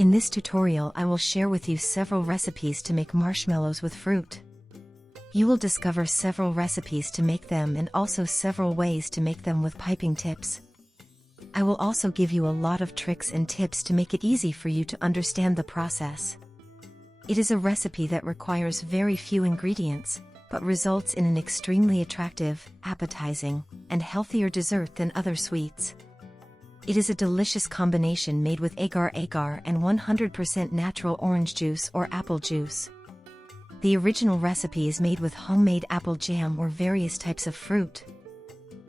In this tutorial I will share with you several recipes to make marshmallows with fruit. You will discover several recipes to make them and also several ways to make them with piping tips. I will also give you a lot of tricks and tips to make it easy for you to understand the process. It is a recipe that requires very few ingredients, but results in an extremely attractive, appetizing, and healthier dessert than other sweets. It is a delicious combination made with agar agar and 100% natural orange juice or apple juice. The original recipe is made with homemade apple jam or various types of fruit.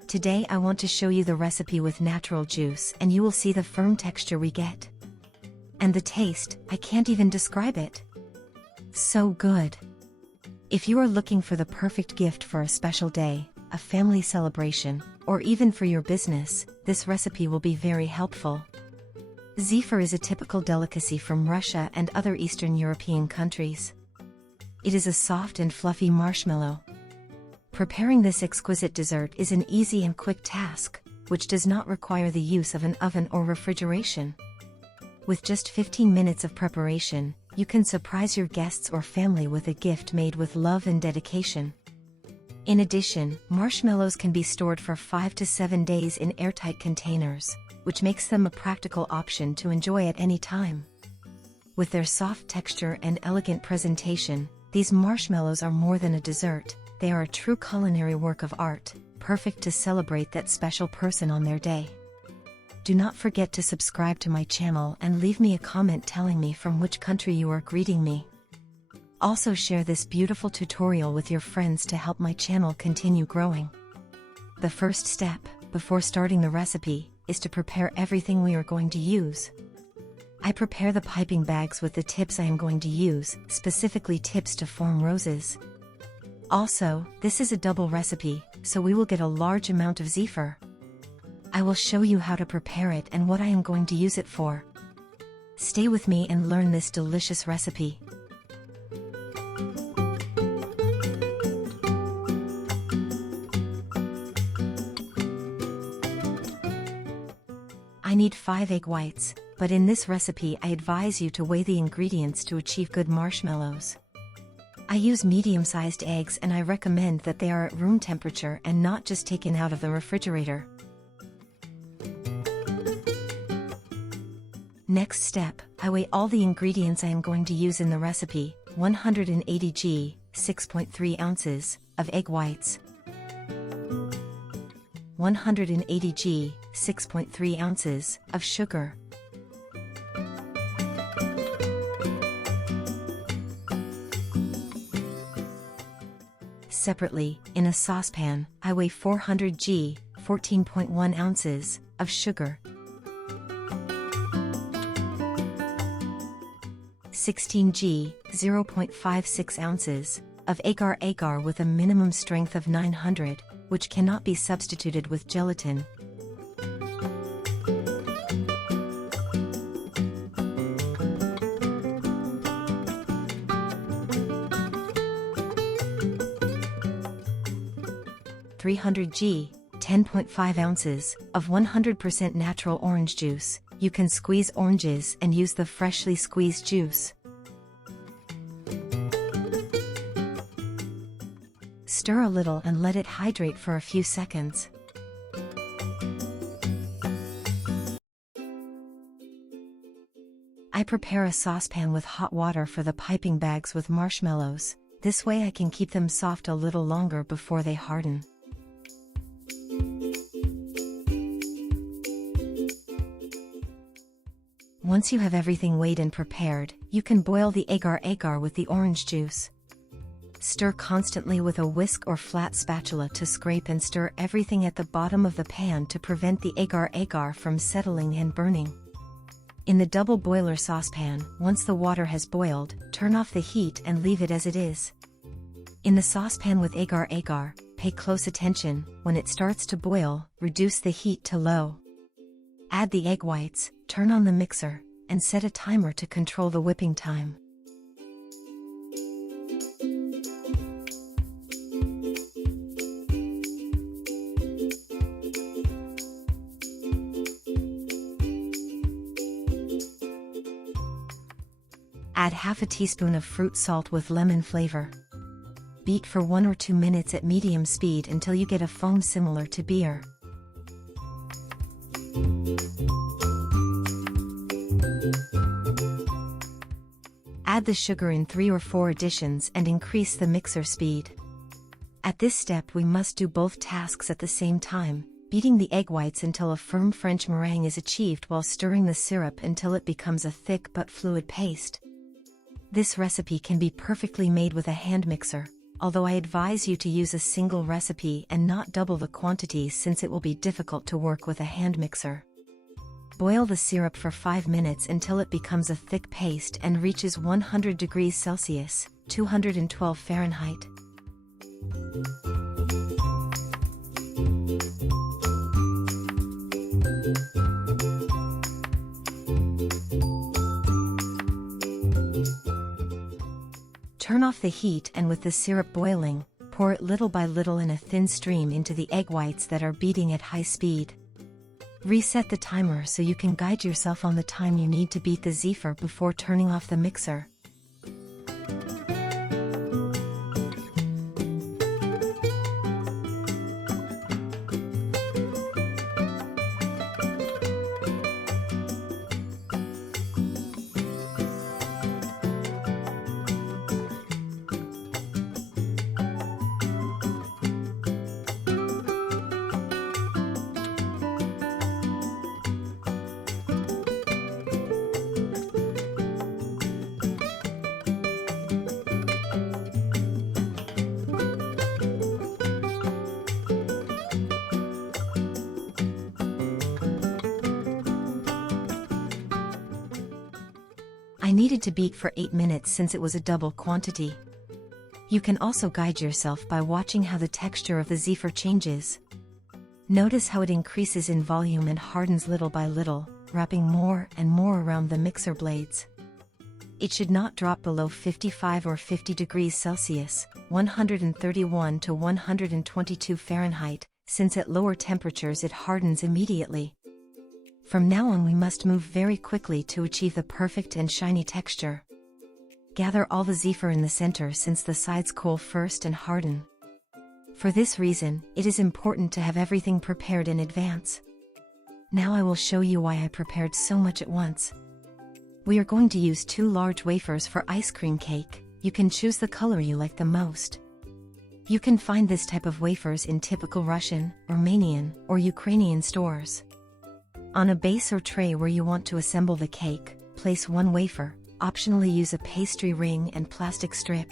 Today I want to show you the recipe with natural juice and you will see the firm texture we get. And the taste, I can't even describe it. So good! If you are looking for the perfect gift for a special day, a family celebration, or even for your business, this recipe will be very helpful. Zifir is a typical delicacy from Russia and other Eastern European countries. It is a soft and fluffy marshmallow. Preparing this exquisite dessert is an easy and quick task, which does not require the use of an oven or refrigeration. With just 15 minutes of preparation, you can surprise your guests or family with a gift made with love and dedication. In addition, marshmallows can be stored for 5 to 7 days in airtight containers, which makes them a practical option to enjoy at any time. With their soft texture and elegant presentation, these marshmallows are more than a dessert, they are a true culinary work of art, perfect to celebrate that special person on their day. Do not forget to subscribe to my channel and leave me a comment telling me from which country you are greeting me. Also share this beautiful tutorial with your friends to help my channel continue growing. The first step, before starting the recipe, is to prepare everything we are going to use. I prepare the piping bags with the tips I am going to use, specifically tips to form roses. Also, this is a double recipe, so we will get a large amount of zifir. I will show you how to prepare it and what I am going to use it for. Stay with me and learn this delicious recipe. I need 5 egg whites, but in this recipe I advise you to weigh the ingredients to achieve good marshmallows. I use medium-sized eggs and I recommend that they are at room temperature and not just taken out of the refrigerator. Next step, I weigh all the ingredients I am going to use in the recipe: 180 g, 6.3 ounces, of egg whites, 180 g, 6.3 ounces, of sugar, Separately, in a saucepan, I weigh 400 g, 14.1 ounces, of sugar, 16 g, 0.56 ounces, of agar agar with a minimum strength of 900, which cannot be substituted with gelatin, (300 g, 10.5 ounces, of 100% natural orange juice. You can squeeze oranges and use the freshly squeezed juice. Stir a little and let it hydrate for a few seconds. I prepare a saucepan with hot water for the piping bags with marshmallows. This way I can keep them soft a little longer before they harden. Once you have everything weighed and prepared, you can boil the agar agar with the orange juice. Stir constantly with a whisk or flat spatula to scrape and stir everything at the bottom of the pan to prevent the agar agar from settling and burning. In the double boiler saucepan, once the water has boiled, turn off the heat and leave it as it is. In the saucepan with agar agar, pay close attention. When it starts to boil, reduce the heat to low. Add the egg whites, turn on the mixer, and set a timer to control the whipping time. Add half a teaspoon of fruit salt with lemon flavor. Beat for 1 or 2 minutes at medium speed until you get a foam similar to beer. Add the sugar in 3 or 4 additions and increase the mixer speed. At this step we must do both tasks at the same time, beating the egg whites until a firm French meringue is achieved while stirring the syrup until it becomes a thick but fluid paste. This recipe can be perfectly made with a hand mixer, although I advise you to use a single recipe and not double the quantities since it will be difficult to work with a hand mixer. Boil the syrup for 5 minutes until it becomes a thick paste and reaches 100 degrees Celsius, 212 Fahrenheit. Turn off the heat and with the syrup boiling, pour it little by little in a thin stream into the egg whites that are beating at high speed. Reset the timer so you can guide yourself on the time you need to beat the zephyr before turning off the mixer. I needed to beat for 8 minutes since it was a double quantity. You can also guide yourself by watching how the texture of the zephyr changes. Notice how it increases in volume and hardens little by little, wrapping more and more around the mixer blades. It should not drop below 55 or 50 degrees Celsius, 131 to 122 Fahrenheit, since at lower temperatures it hardens immediately. From now on we must move very quickly to achieve the perfect and shiny texture. Gather all the zephyr in the center since the sides cool first and harden. For this reason, it is important to have everything prepared in advance. Now I will show you why I prepared so much at once. We are going to use 2 large wafers for ice cream cake. You can choose the color you like the most. You can find this type of wafers in typical Russian, Romanian, or Ukrainian stores. On a base or tray where you want to assemble the cake, place 1 wafer, optionally use a pastry ring and plastic strip.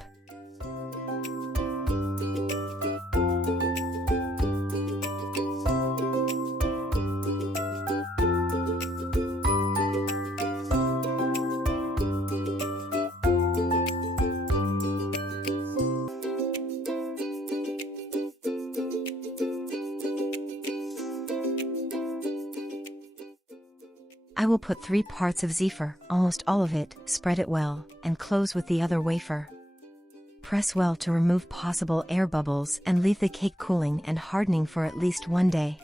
I will put 3 parts of zephyr, almost all of it, spread it well, and close with the other wafer. Press well to remove possible air bubbles and leave the cake cooling and hardening for at least 1 day.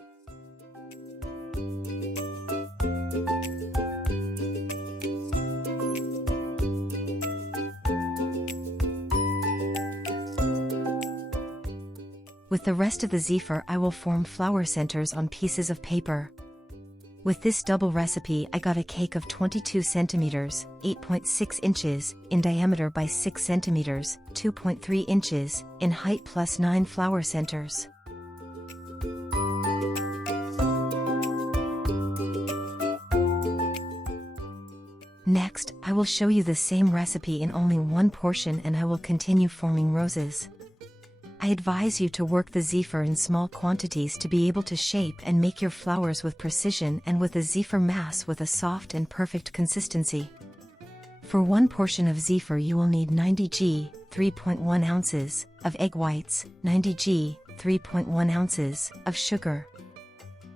With the rest of the zephyr I will form flower centers on pieces of paper. With this double recipe I got a cake of 22 centimeters, 8.6 inches, in diameter by 6 centimeters, 2.3 inches, in height plus 9 flower centers. Next, I will show you the same recipe in only 1 portion and I will continue forming roses. I advise you to work the zephyr in small quantities to be able to shape and make your flowers with precision and with a zephyr mass with a soft and perfect consistency. For 1 portion of zephyr you will need 90 g, 3.1 ounces, of egg whites, 90 g, 3.1 ounces, of sugar.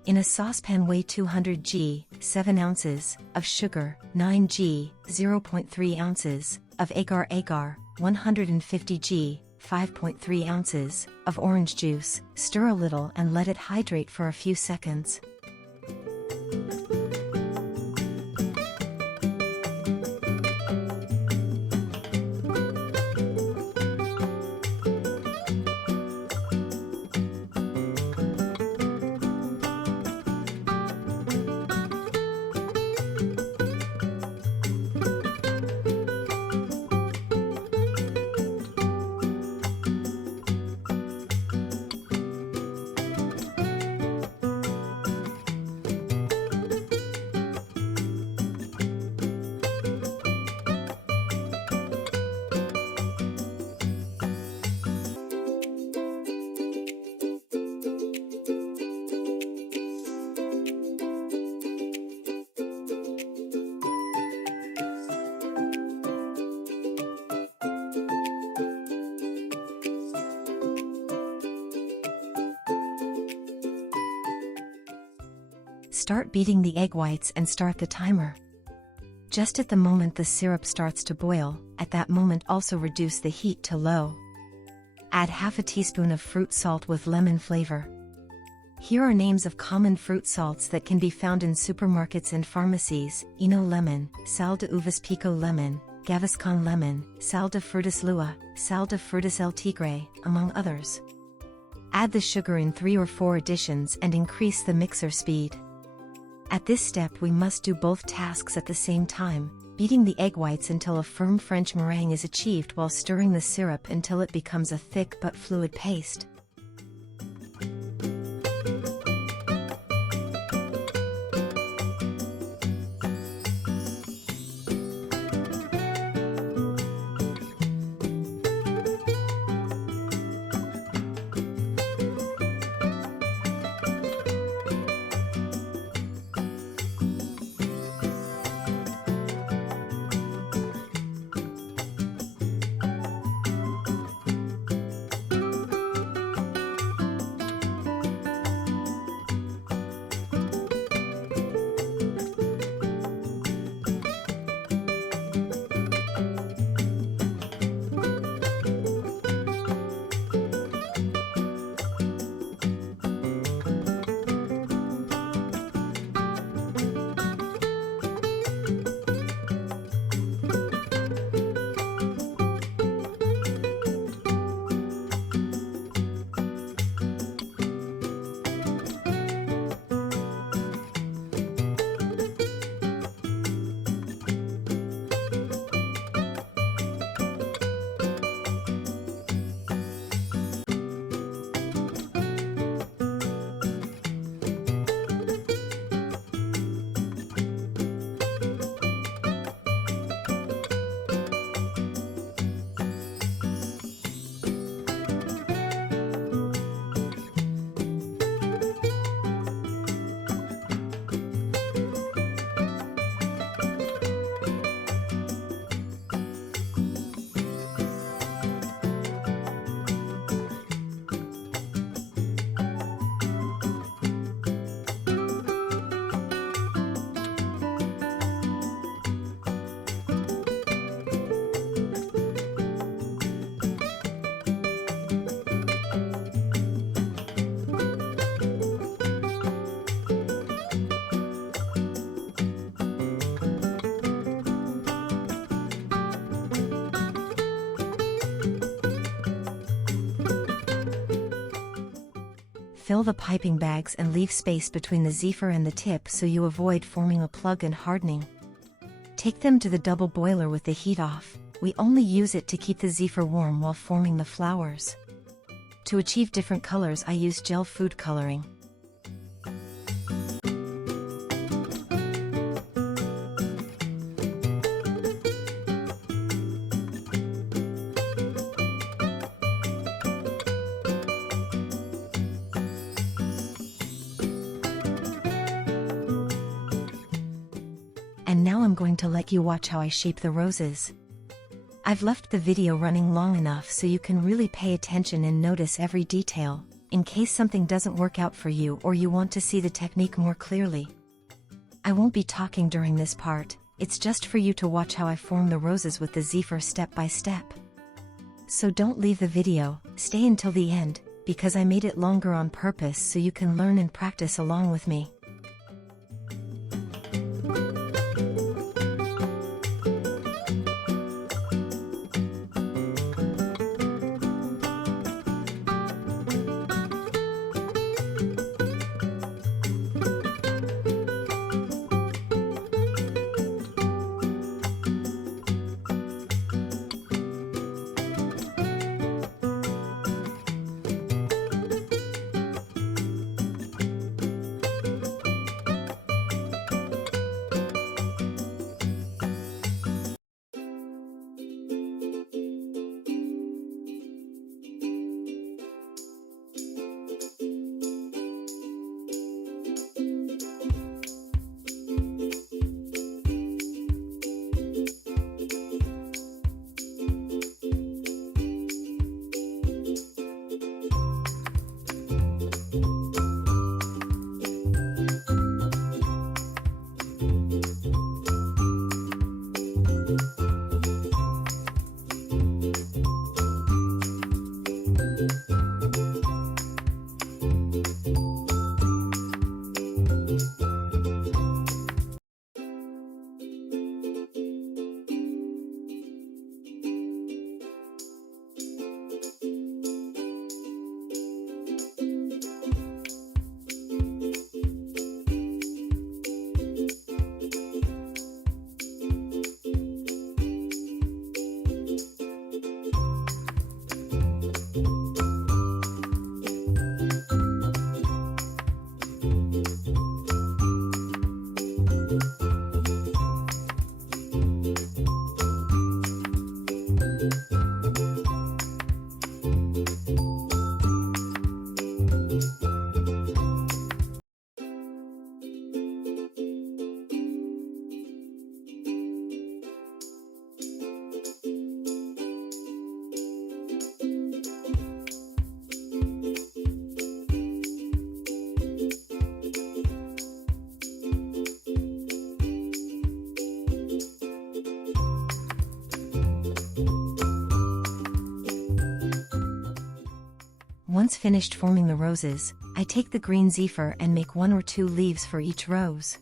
In a saucepan weigh 200 g, 7 ounces, of sugar, 9 g, 0.3 ounces, of agar agar, 150 g, 5.3 ounces, of orange juice, stir a little and let it hydrate for a few seconds. Start beating the egg whites and start the timer. Just at the moment the syrup starts to boil, at that moment also reduce the heat to low. Add half a teaspoon of fruit salt with lemon flavor. Here are names of common fruit salts that can be found in supermarkets and pharmacies: Eno lemon, Sal de uvas pico lemon, Gaviscon lemon, Sal de frutas lua, Sal de frutas el tigre, among others. Add the sugar in 3 or 4 additions and increase the mixer speed. At this step we must do both tasks at the same time, beating the egg whites until a firm French meringue is achieved while stirring the syrup until it becomes a thick but fluid paste. Fill the piping bags and leave space between the zephyr and the tip so you avoid forming a plug and hardening. Take them to the double boiler with the heat off. We only use it to keep the zephyr warm while forming the flowers. To achieve different colors I use gel food coloring. And now I'm going to let you watch how I shape the roses. I've left the video running long enough so you can really pay attention and notice every detail, in case something doesn't work out for you or you want to see the technique more clearly. I won't be talking during this part, it's just for you to watch how I form the roses with the zephyr step by step. So don't leave the video, stay until the end, because I made it longer on purpose so you can learn and practice along with me. Once finished forming the roses, I take the green zephyr and make 1 or 2 leaves for each rose.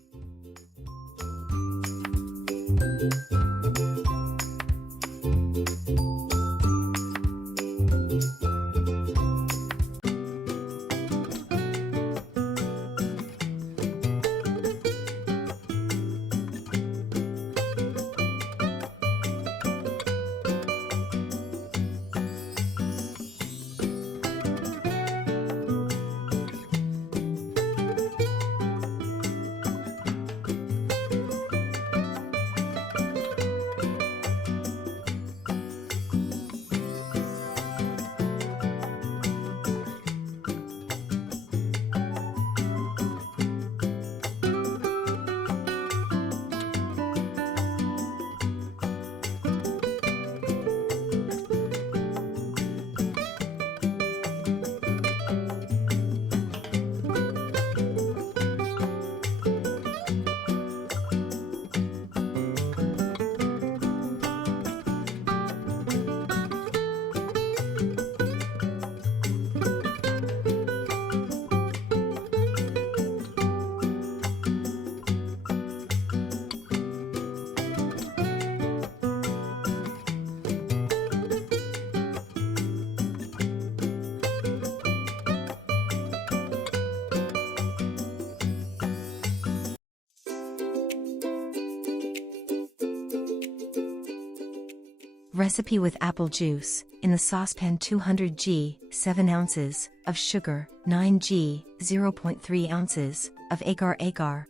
Recipe with apple juice. In the saucepan 200 g, 7 ounces of sugar, 9 g, 0.3 ounces of agar agar.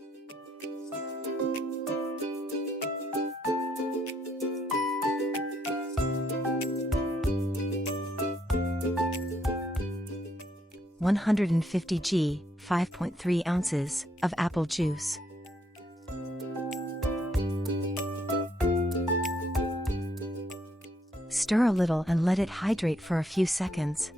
(150 g, 5.3 ounces of apple juice. Stir a little and let it hydrate for a few seconds.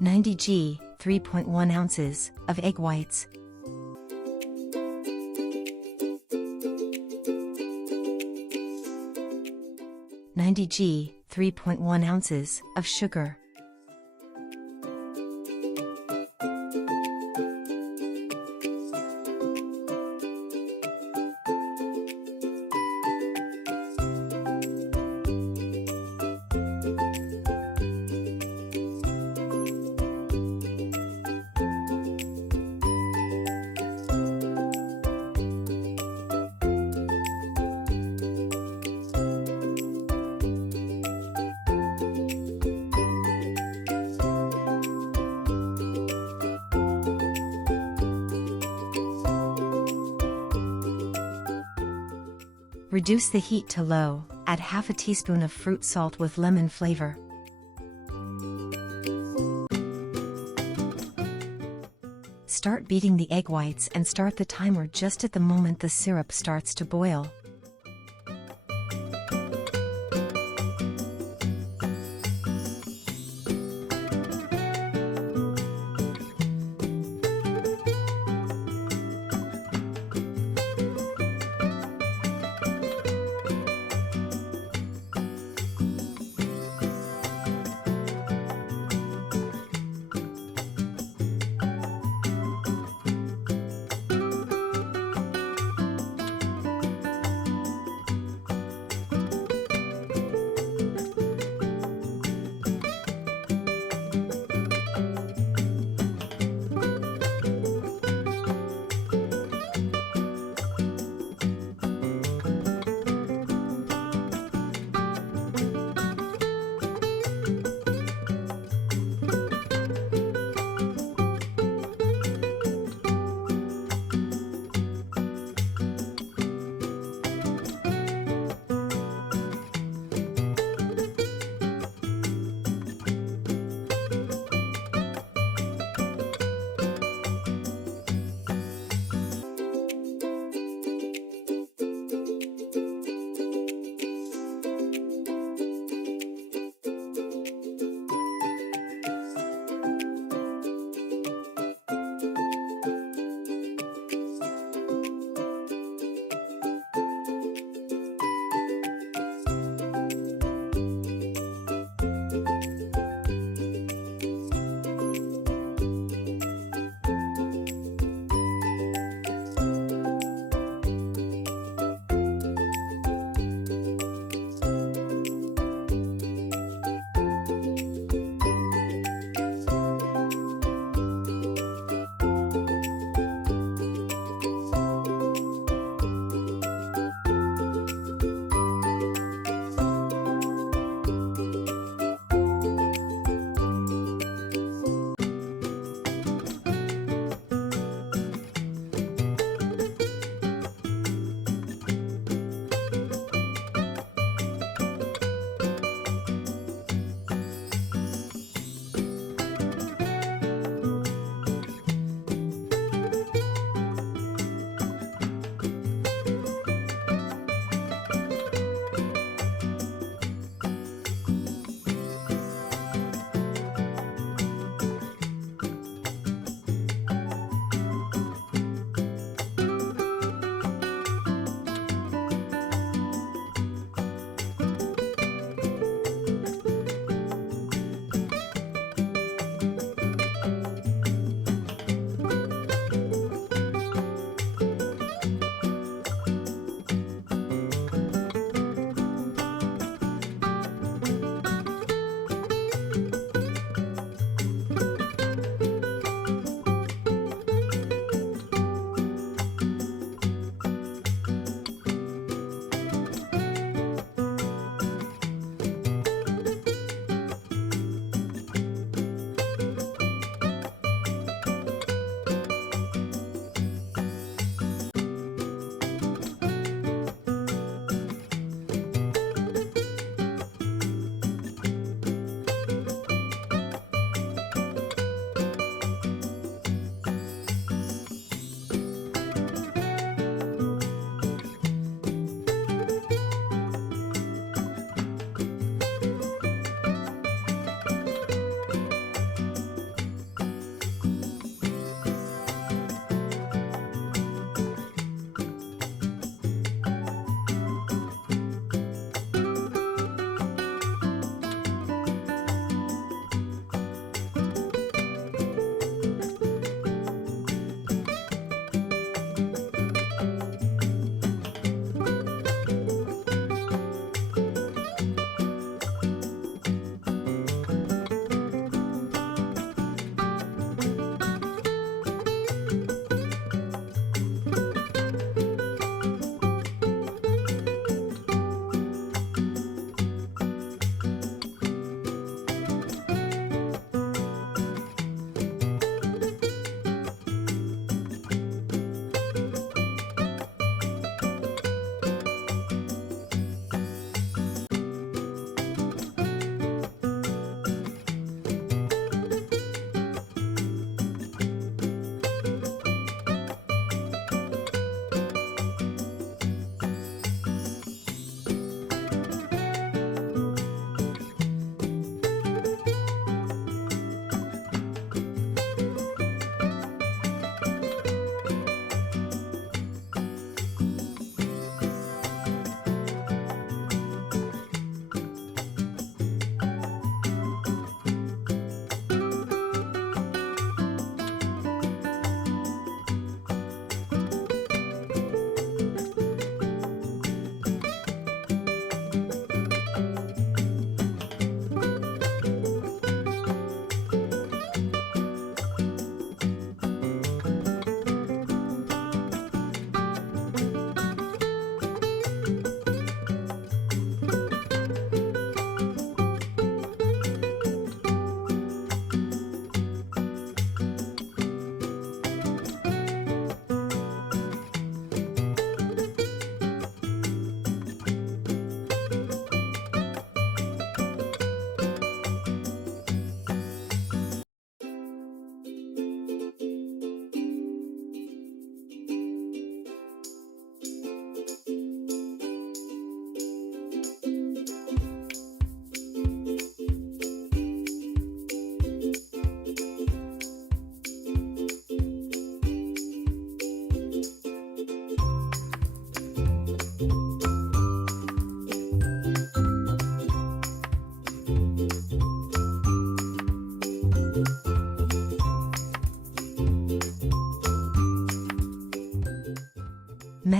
(90 g, 3.1 ounces of egg whites. (90 g, 3.1 ounces of sugar. Reduce the heat to low, add half a teaspoon of fruit salt with lemon flavor. Start beating the egg whites and start the timer just at the moment the syrup starts to boil.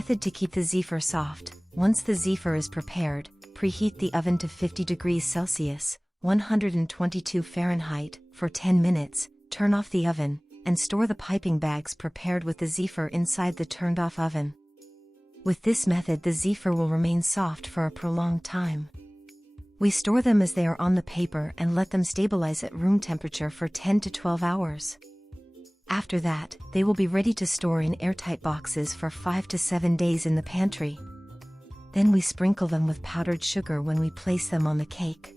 Method to keep the zephyr soft. Once the zephyr is prepared, preheat the oven to 50 degrees Celsius, 122 Fahrenheit, for 10 minutes, turn off the oven, and store the piping bags prepared with the zephyr inside the turned-off oven. With this method, the zephyr will remain soft for a prolonged time. We store them as they are on the paper and let them stabilize at room temperature for 10 to 12 hours. After that, they will be ready to store in airtight boxes for 5 to 7 days in the pantry. Then we sprinkle them with powdered sugar when we place them on the cake.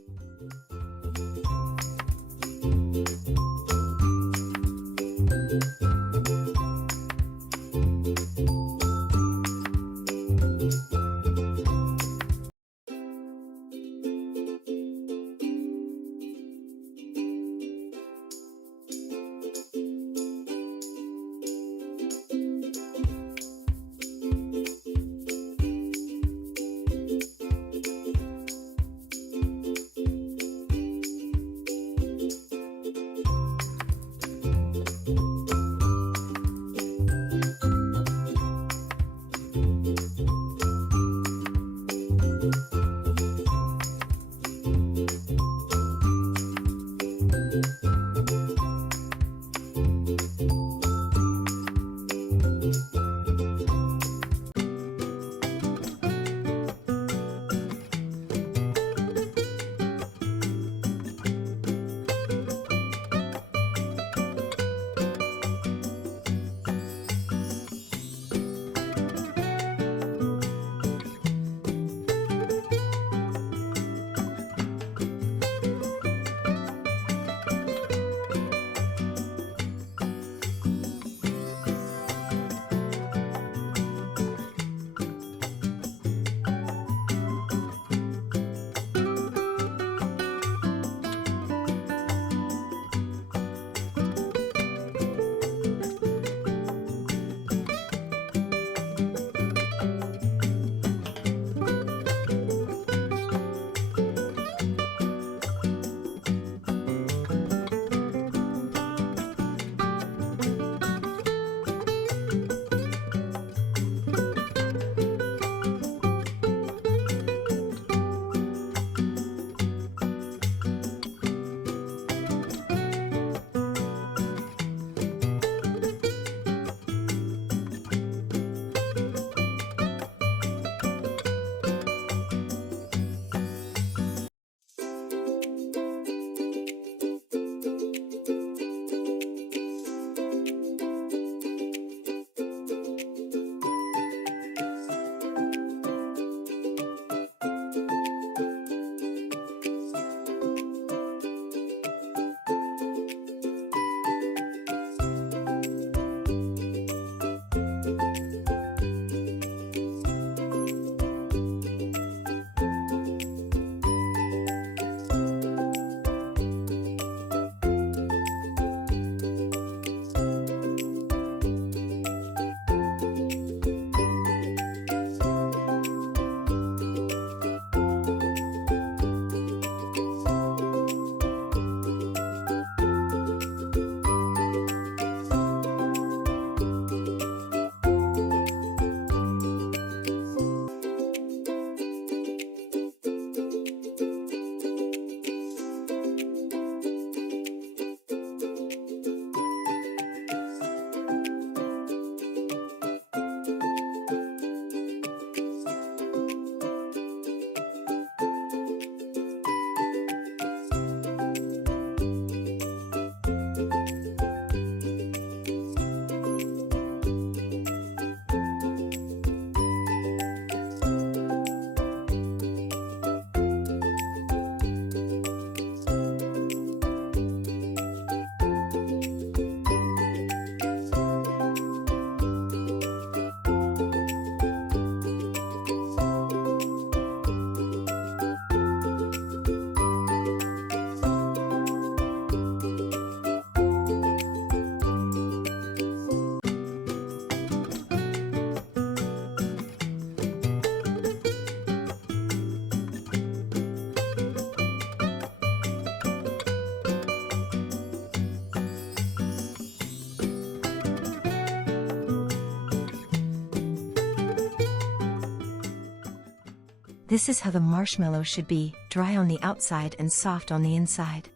This is how the marshmallow should be, dry on the outside and soft on the inside.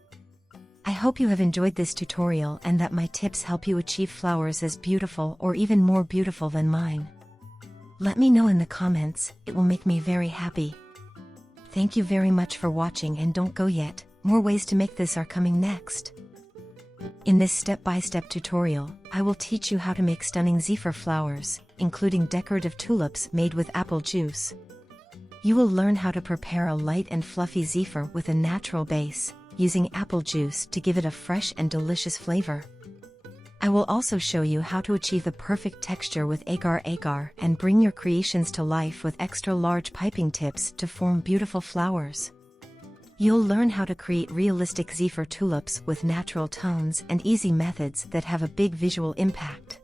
I hope you have enjoyed this tutorial and that my tips help you achieve flowers as beautiful or even more beautiful than mine. Let me know in the comments, it will make me very happy. Thank you very much for watching, and don't go yet, more ways to make this are coming next. In this step-by-step tutorial, I will teach you how to make stunning zephyr flowers, including decorative tulips made with apple juice. You will learn how to prepare a light and fluffy zephyr with a natural base, using apple juice to give it a fresh and delicious flavor. I will also show you how to achieve the perfect texture with Agar Agar and bring your creations to life with extra large piping tips to form beautiful flowers. You'll learn how to create realistic zephyr tulips with natural tones and easy methods that have a big visual impact.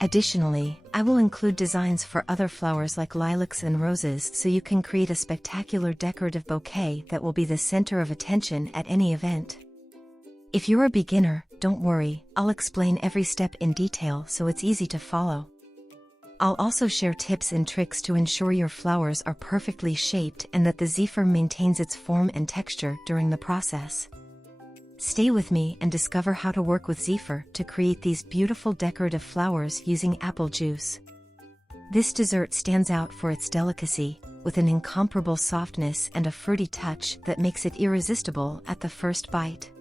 Additionally, I will include designs for other flowers like lilacs and roses so you can create a spectacular decorative bouquet that will be the center of attention at any event. If you're a beginner, don't worry, I'll explain every step in detail so it's easy to follow. I'll also share tips and tricks to ensure your flowers are perfectly shaped and that the zephyr maintains its form and texture during the process. Stay with me and discover how to work with zephyr to create these beautiful decorative flowers using apple juice. This dessert stands out for its delicacy, with an incomparable softness and a fruity touch that makes it irresistible at the first bite.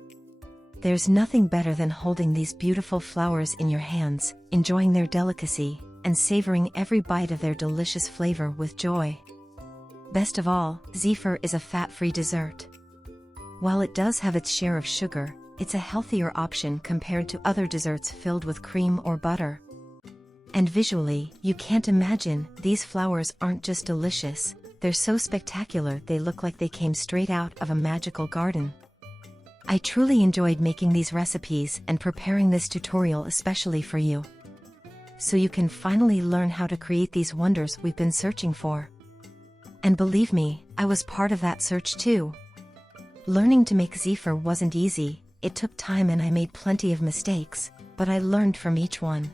There's nothing better than holding these beautiful flowers in your hands, enjoying their delicacy, and savoring every bite of their delicious flavor with joy. Best of all, zephyr is a fat-free dessert. While it does have its share of sugar, it's a healthier option compared to other desserts filled with cream or butter. And visually, you can't imagine, these flowers aren't just delicious, they're so spectacular they look like they came straight out of a magical garden. I truly enjoyed making these recipes and preparing this tutorial especially for you, so you can finally learn how to create these wonders we've been searching for. And believe me, I was part of that search too. Learning to make zephyr wasn't easy, it took time and I made plenty of mistakes, but I learned from each one.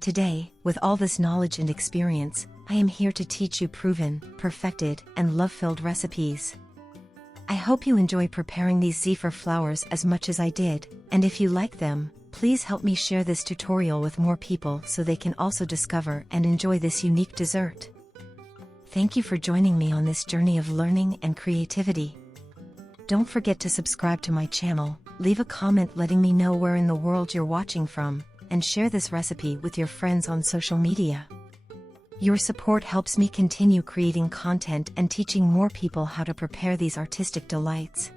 Today, with all this knowledge and experience, I am here to teach you proven, perfected, and love-filled recipes. I hope you enjoy preparing these zephyr flowers as much as I did, and if you like them, please help me share this tutorial with more people so they can also discover and enjoy this unique dessert. Thank you for joining me on this journey of learning and creativity. Don't forget to subscribe to my channel, leave a comment letting me know where in the world you're watching from, and share this recipe with your friends on social media. Your support helps me continue creating content and teaching more people how to prepare these artistic delights.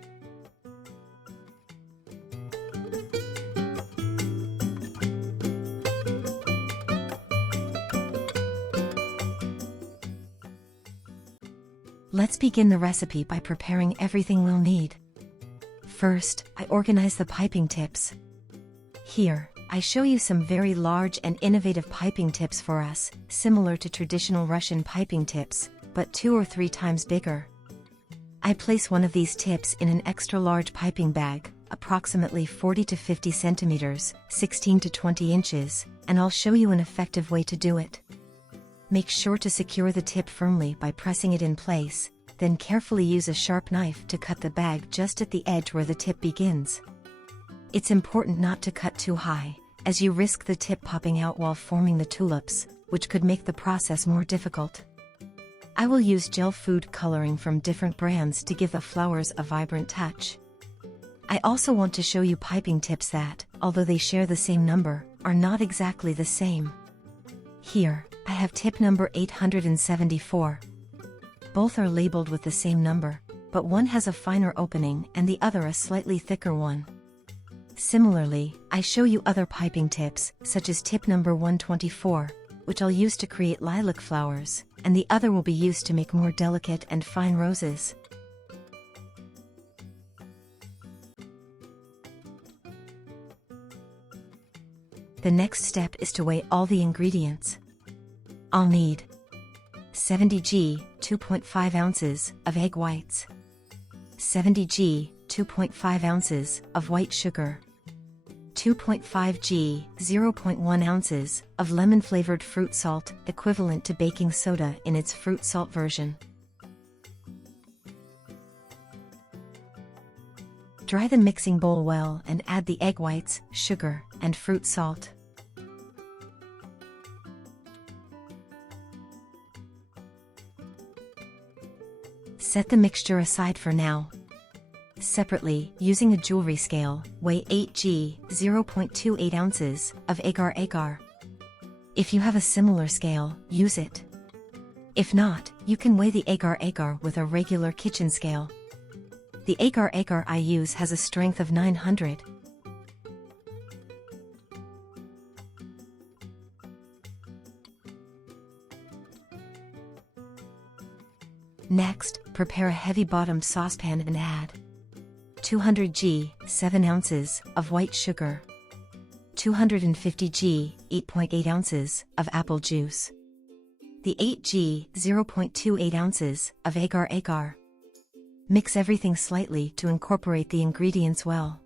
Let's begin the recipe by preparing everything we'll need. First, I organize the piping tips. Here, I show you some very large and innovative piping tips for us, similar to traditional Russian piping tips, but 2 or 3 times bigger. I place one of these tips in an extra large piping bag, approximately 40 to 50 centimeters, 16 to 20 inches, and I'll show you an effective way to do it. Make sure to secure the tip firmly by pressing it in place, then carefully use a sharp knife to cut the bag just at the edge where the tip begins. It's important not to cut too high, as you risk the tip popping out while forming the tulips, which could make the process more difficult. I will use gel food coloring from different brands to give the flowers a vibrant touch. I also want to show you piping tips that, although they share the same number, are not exactly the same. Here, I have tip number 874. Both are labeled with the same number, but one has a finer opening and the other a slightly thicker one. Similarly, I show you other piping tips, such as tip number 124, which I'll use to create lilac flowers, and the other will be used to make more delicate and fine roses. The next step is to weigh all the ingredients. I'll need 70 g, 2.5 ounces, of egg whites, 70 g, 2.5 ounces, of white sugar, 2.5 g, 0.1 ounces, of lemon-flavored fruit salt, equivalent to baking soda in its fruit salt version, Dry the mixing bowl well and add the egg whites, sugar, and fruit salt. Set the mixture aside for now. Separately, using a jewelry scale, weigh 8g, 0.28 ounces, of Agar Agar. If you have a similar scale, use it. If not, you can weigh the Agar Agar with a regular kitchen scale. The Agar Agar I use has a strength of 900. Next, prepare a heavy-bottomed saucepan and add 200 g, 7 ounces, of white sugar, 250 g, 8.8 ounces, of apple juice, the 8 g, 0.28 ounces, of Agar Agar. Mix everything slightly to incorporate the ingredients well.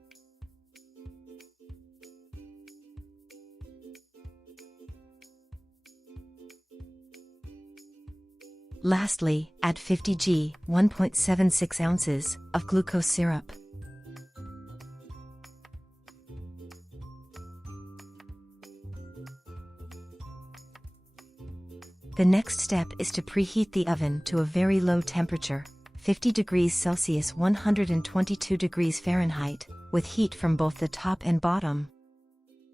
Lastly, add 50 g, 1.76 ounces, of glucose syrup. The next step is to preheat the oven to a very low temperature, 50 degrees Celsius 122 degrees Fahrenheit, with heat from both the top and bottom.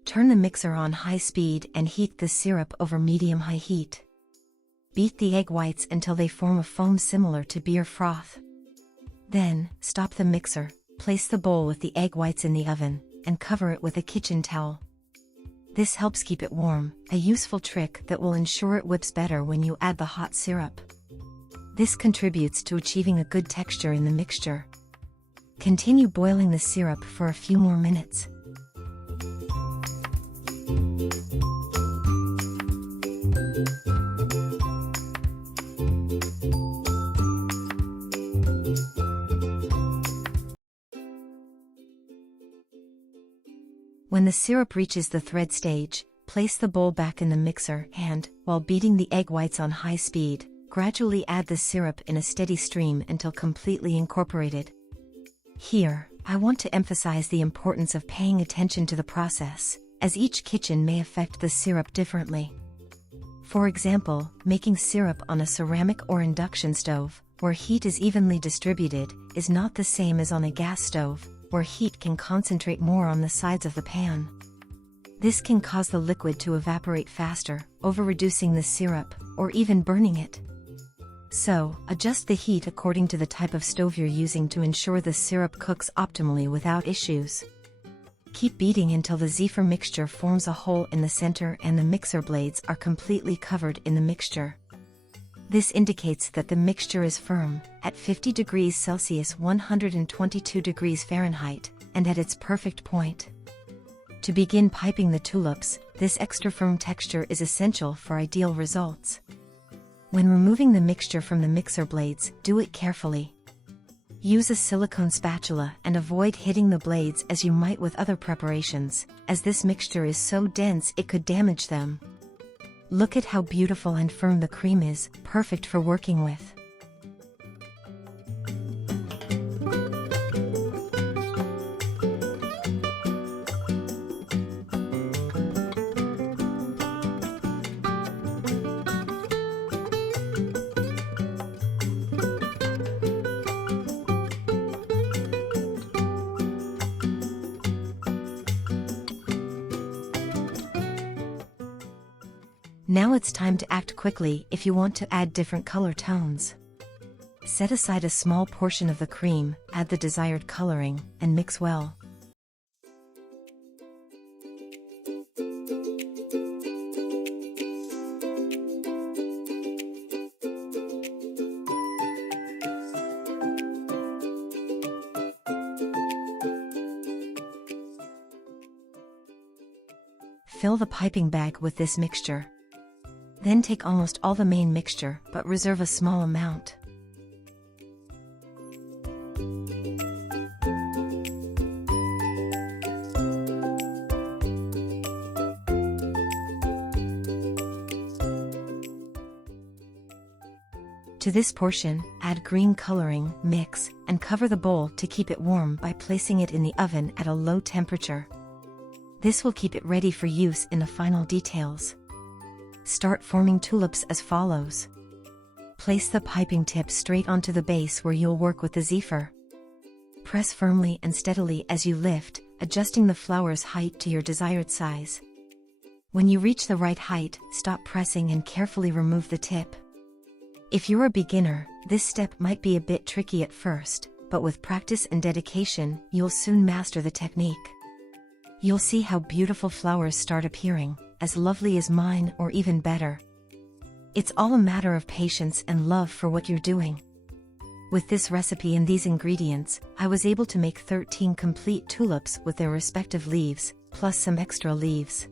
Turn the mixer on high speed and heat the syrup over medium-high heat. Beat the egg whites until they form a foam similar to beer froth. Then, stop the mixer, place the bowl with the egg whites in the oven, and cover it with a kitchen towel. This helps keep it warm, a useful trick that will ensure it whips better when you add the hot syrup. This contributes to achieving a good texture in the mixture. Continue boiling the syrup for a few more minutes. When the syrup reaches the thread stage, place the bowl back in the mixer and, while beating the egg whites on high speed, gradually add the syrup in a steady stream until completely incorporated. Here, I want to emphasize the importance of paying attention to the process, as each kitchen may affect the syrup differently. For example, making syrup on a ceramic or induction stove, where heat is evenly distributed, is not the same as on a gas stove, where heat can concentrate more on the sides of the pan. This can cause the liquid to evaporate faster, over-reducing the syrup, or even burning it. So, adjust the heat according to the type of stove you're using to ensure the syrup cooks optimally without issues. Keep beating until the zephyr mixture forms a hole in the center and the mixer blades are completely covered in the mixture. This indicates that the mixture is firm, at 50 degrees Celsius 122 degrees Fahrenheit, and at its perfect point. To begin piping the tulips, this extra firm texture is essential for ideal results. When removing the mixture from the mixer blades, do it carefully. Use a silicone spatula and avoid hitting the blades as you might with other preparations, as this mixture is so dense it could damage them. Look at how beautiful and firm the cream is, perfect for working with. Now it's time to act quickly if you want to add different color tones. Set aside a small portion of the cream, add the desired coloring, and mix well. Fill the piping bag with this mixture. Then take almost all the main mixture, but reserve a small amount. To this portion, add green coloring, mix, and cover the bowl to keep it warm by placing it in the oven at a low temperature. This will keep it ready for use in the final details. Start forming tulips as follows. Place the piping tip straight onto the base where you'll work with the zephyr. Press firmly and steadily as you lift, adjusting the flower's height to your desired size. When you reach the right height, stop pressing and carefully remove the tip. If you're a beginner, this step might be a bit tricky at first, but with practice and dedication, you'll soon master the technique. You'll see how beautiful flowers start appearing, as lovely as mine or even better. It's all a matter of patience and love for what you're doing. With this recipe and these ingredients, I was able to make 13 complete tulips with their respective leaves, plus some extra leaves.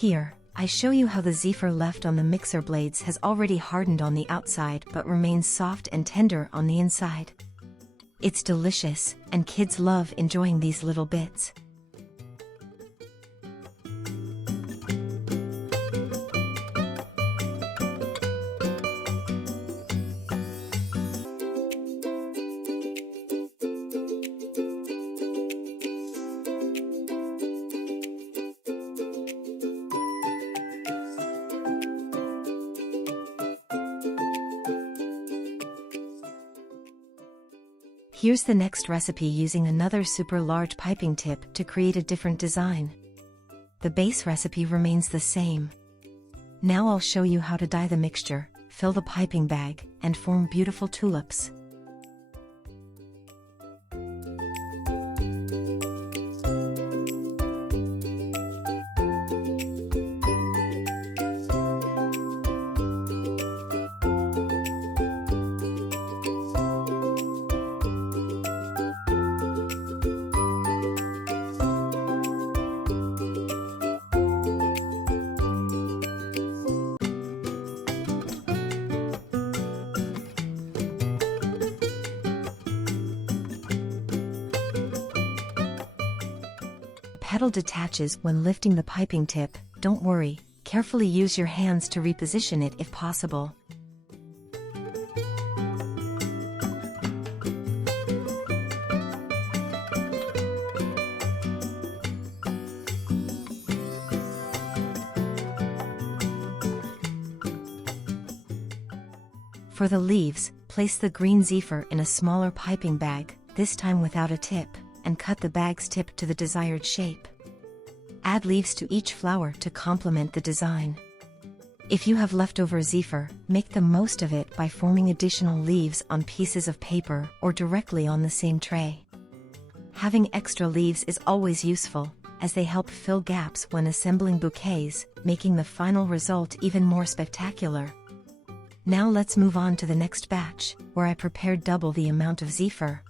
Here, I show you how the zephyr left on the mixer blades has already hardened on the outside but remains soft and tender on the inside. It's delicious, and kids love enjoying these little bits. Here's the next recipe using another super large piping tip to create a different design. The base recipe remains the same. Now I'll show you how to dye the mixture, fill the piping bag, and form beautiful tulips. Petal detaches when lifting the piping tip. Don't worry, carefully use your hands to reposition it if possible. For the leaves, place the green zephyr in a smaller piping bag, this time without a tip, and cut the bag's tip to the desired shape. Add leaves to each flower to complement the design. If you have leftover zephyr, make the most of it by forming additional leaves on pieces of paper or directly on the same tray. Having extra leaves is always useful, as they help fill gaps when assembling bouquets, making the final result even more spectacular. Now let's move on to the next batch, where I prepared double the amount of zephyr.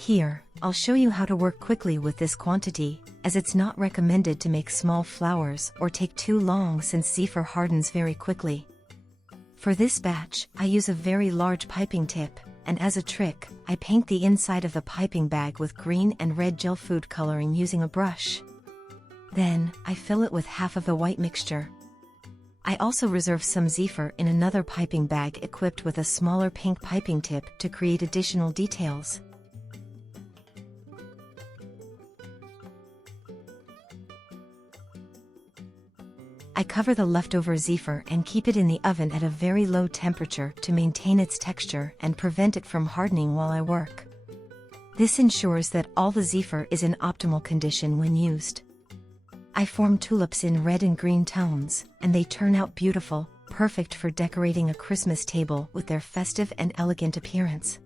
Here, I'll show you how to work quickly with this quantity, as it's not recommended to make small flours or take too long since zephyr hardens very quickly. For this batch, I use a very large piping tip, and as a trick, I paint the inside of the piping bag with green and red gel food coloring using a brush. Then, I fill it with half of the white mixture. I also reserve some zephyr in another piping bag equipped with a smaller pink piping tip to create additional details. I cover the leftover zephyr and keep it in the oven at a very low temperature to maintain its texture and prevent it from hardening while I work. This ensures that all the zephyr is in optimal condition when used. I form tulips in red and green tones, and they turn out beautiful, perfect for decorating a Christmas table with their festive and elegant appearance.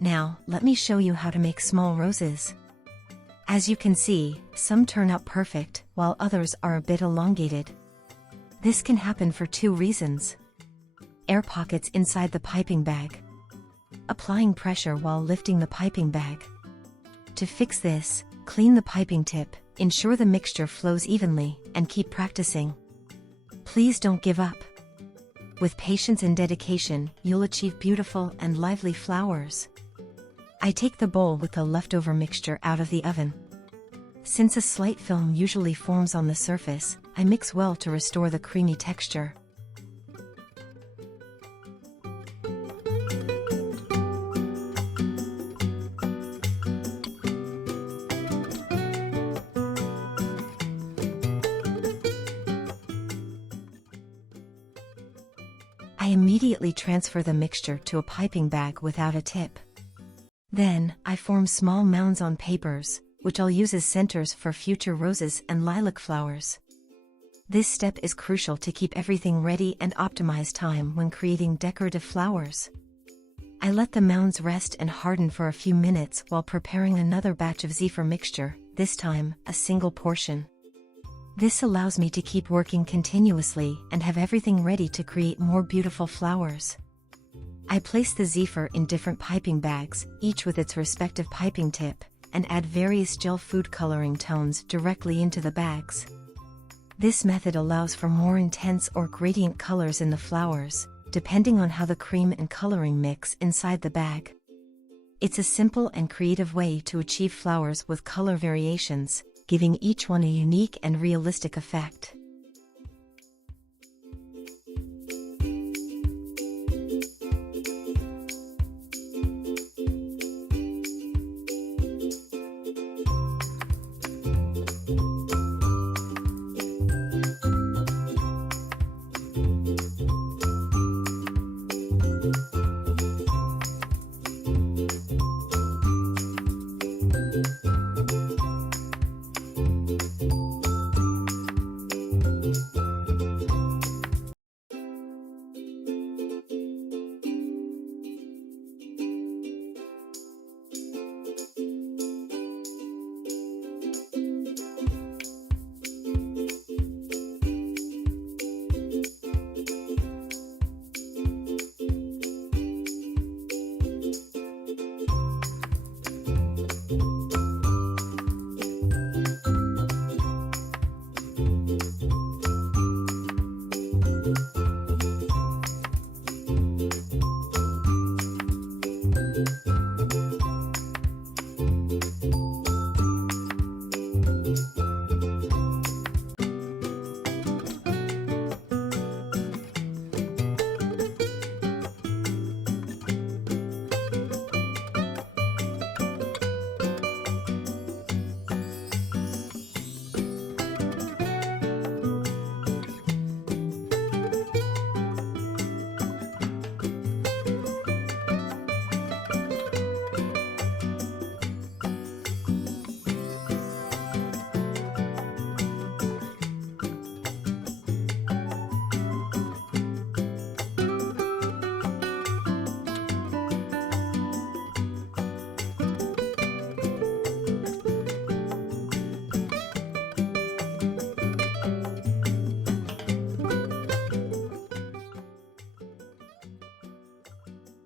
Now, let me show you how to make small roses. As you can see, some turn out perfect, while others are a bit elongated. This can happen for two reasons: air pockets inside the piping bag, applying pressure while lifting the piping bag. To fix this, clean the piping tip, ensure the mixture flows evenly, and keep practicing. Please don't give up. With patience and dedication, you'll achieve beautiful and lively flowers. I take the bowl with the leftover mixture out of the oven. Since a slight film usually forms on the surface, I mix well to restore the creamy texture. I immediately transfer the mixture to a piping bag without a tip. Then, I form small mounds on papers, which I'll use as centers for future roses and lilac flowers. This step is crucial to keep everything ready and optimize time when creating decorative flowers. I let the mounds rest and harden for a few minutes while preparing another batch of zephyr mixture, this time, a single portion. This allows me to keep working continuously and have everything ready to create more beautiful flowers. I place the zephyr in different piping bags, each with its respective piping tip, and add various gel food coloring tones directly into the bags. This method allows for more intense or gradient colors in the flowers, depending on how the cream and coloring mix inside the bag. It's a simple and creative way to achieve flowers with color variations, giving each one a unique and realistic effect.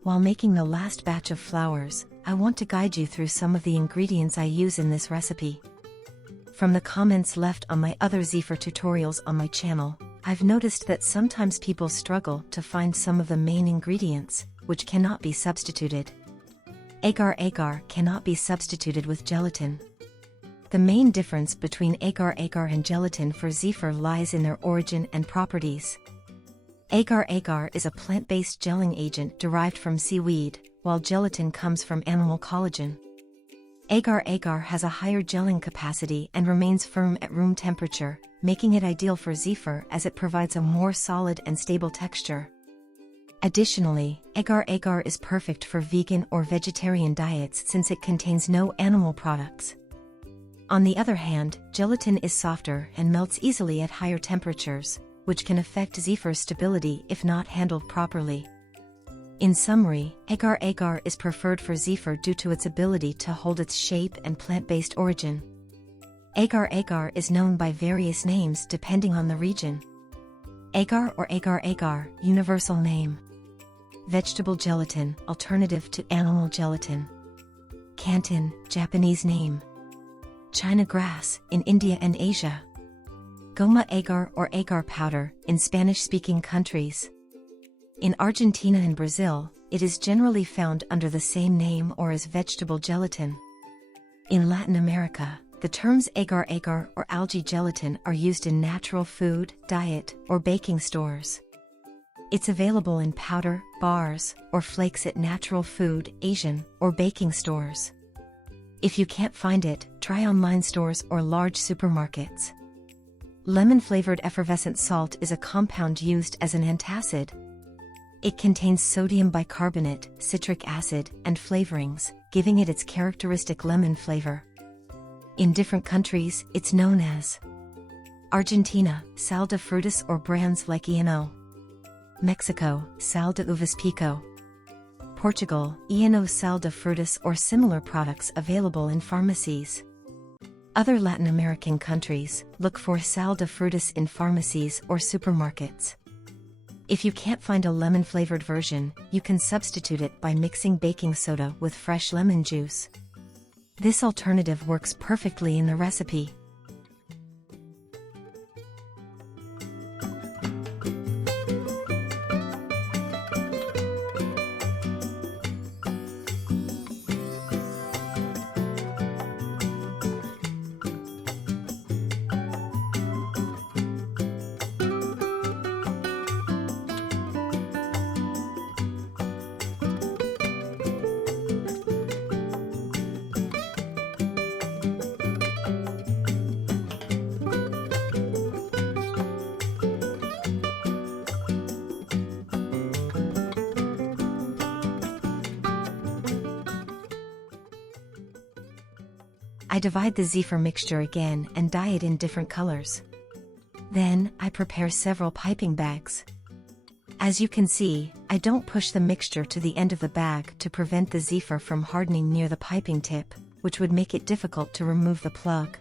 While making the last batch of flours, I want to guide you through some of the ingredients I use in this recipe. From the comments left on my other zifar tutorials on my channel, I've noticed that sometimes people struggle to find some of the main ingredients, which cannot be substituted. Agar agar cannot be substituted with gelatin. The main difference between agar agar and gelatin for zifar lies in their origin and properties. Agar agar is a plant-based gelling agent derived from seaweed, while gelatin comes from animal collagen. Agar agar has a higher gelling capacity and remains firm at room temperature, making it ideal for zifar as it provides a more solid and stable texture. Additionally, agar agar is perfect for vegan or vegetarian diets since it contains no animal products. On the other hand, gelatin is softer and melts easily at higher temperatures, which can affect zifar's stability if not handled properly. In summary, agar agar is preferred for zifar due to its ability to hold its shape and plant-based origin. Agar agar is known by various names depending on the region. Agar or agar agar, universal name. Vegetable gelatin, alternative to animal gelatin. Canton, Japanese name. China grass, in India and Asia. Goma agar or agar powder, in Spanish-speaking countries. In Argentina and Brazil, it is generally found under the same name or as vegetable gelatin. In Latin America, the terms agar agar or algae gelatin are used in natural food, diet, or baking stores. It's available in powder, bars, or flakes at natural food, Asian, or baking stores. If you can't find it, try online stores or large supermarkets. Lemon-flavored effervescent salt is a compound used as an antacid. It contains sodium bicarbonate, citric acid, and flavorings, giving it its characteristic lemon flavor. In different countries, it's known as Argentina, sal de frutas or brands like Eno. Mexico, sal de uvas pico. Portugal, Eno sal de frutas or similar products available in pharmacies. Other Latin American countries, look for sal de frutas in pharmacies or supermarkets. If you can't find a lemon-flavored version, you can substitute it by mixing baking soda with fresh lemon juice. This alternative works perfectly in the recipe. I divide the zifar mixture again and dye it in different colors. Then, I prepare several piping bags. As you can see, I don't push the mixture to the end of the bag to prevent the zifar from hardening near the piping tip, which would make it difficult to remove the plug.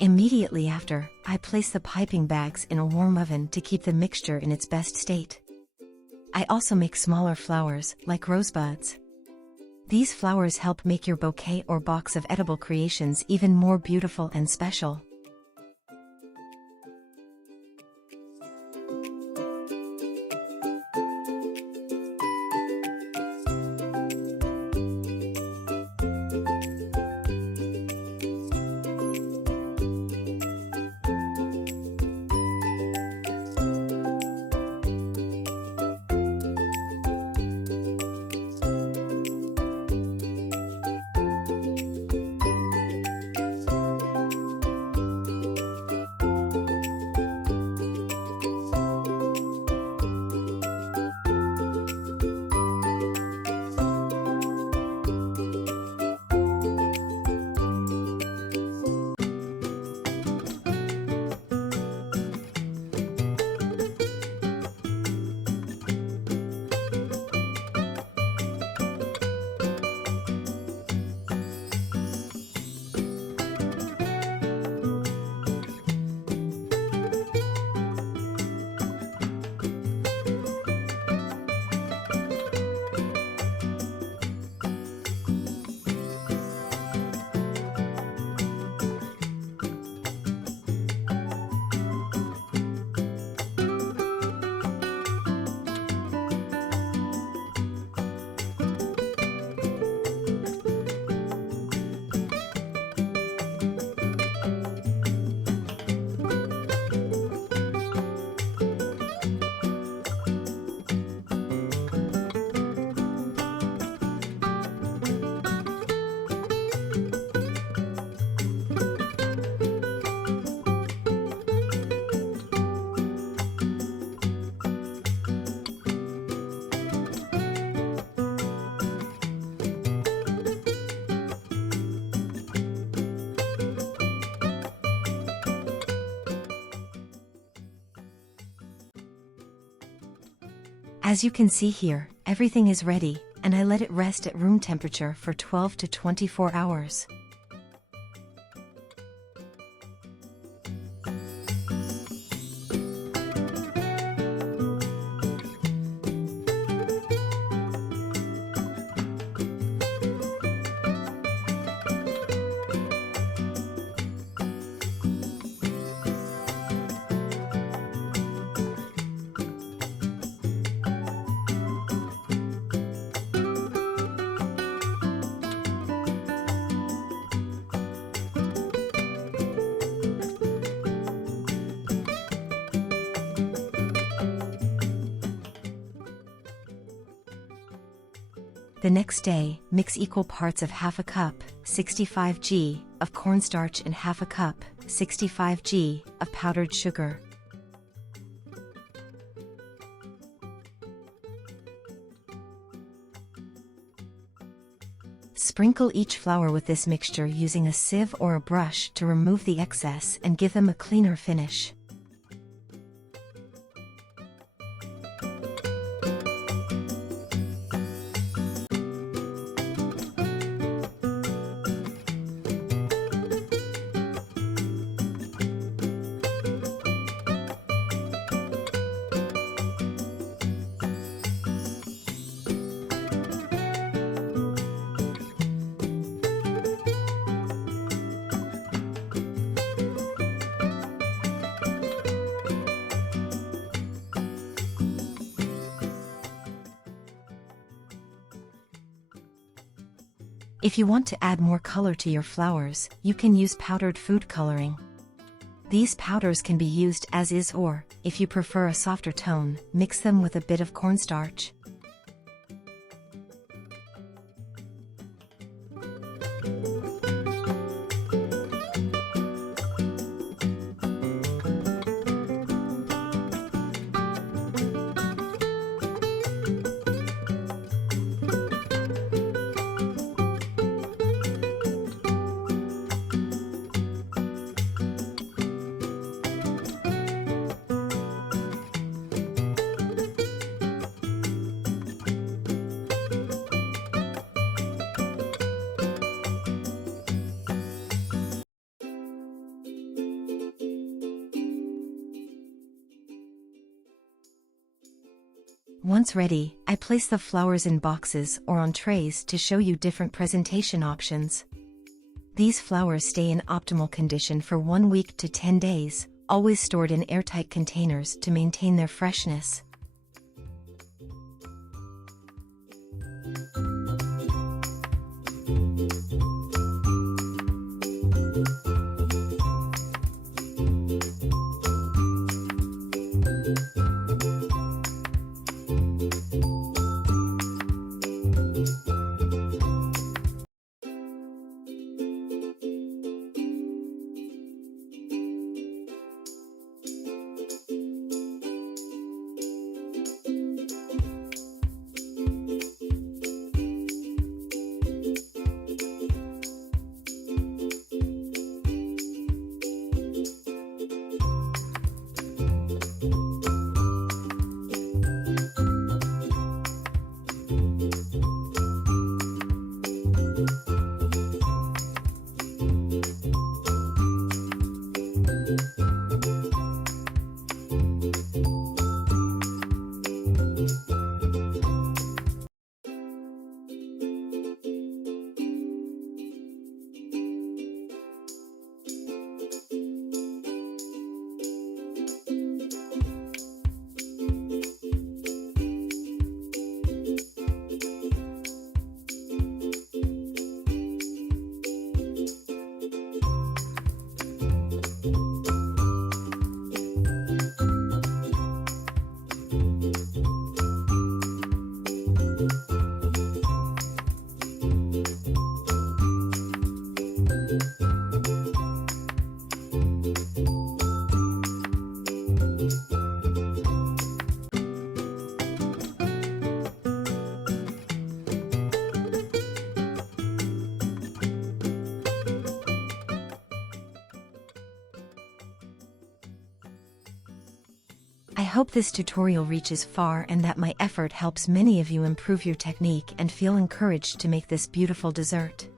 Immediately after, I place the piping bags in a warm oven to keep the mixture in its best state. I also make smaller flowers, like rosebuds. These flowers help make your bouquet or box of edible creations even more beautiful and special. As you can see here, everything is ready, and I let it rest at room temperature for 12 to 24 hours. The next day, mix equal parts of half a cup, 65 g, of cornstarch and half a cup, 65 g, of powdered sugar. Sprinkle each flour with this mixture using a sieve or a brush to remove the excess and give them a cleaner finish. If you want to add more color to your flours, you can use powdered food coloring. These powders can be used as is, or, if you prefer a softer tone, mix them with a bit of cornstarch. Once ready, I place the flours in boxes or on trays to show you different presentation options. These flours stay in optimal condition for 1 week to 10 days, always stored in airtight containers to maintain their freshness. hope this tutorial reaches far and that my effort helps many of you improve your technique and feel encouraged to make this beautiful dessert.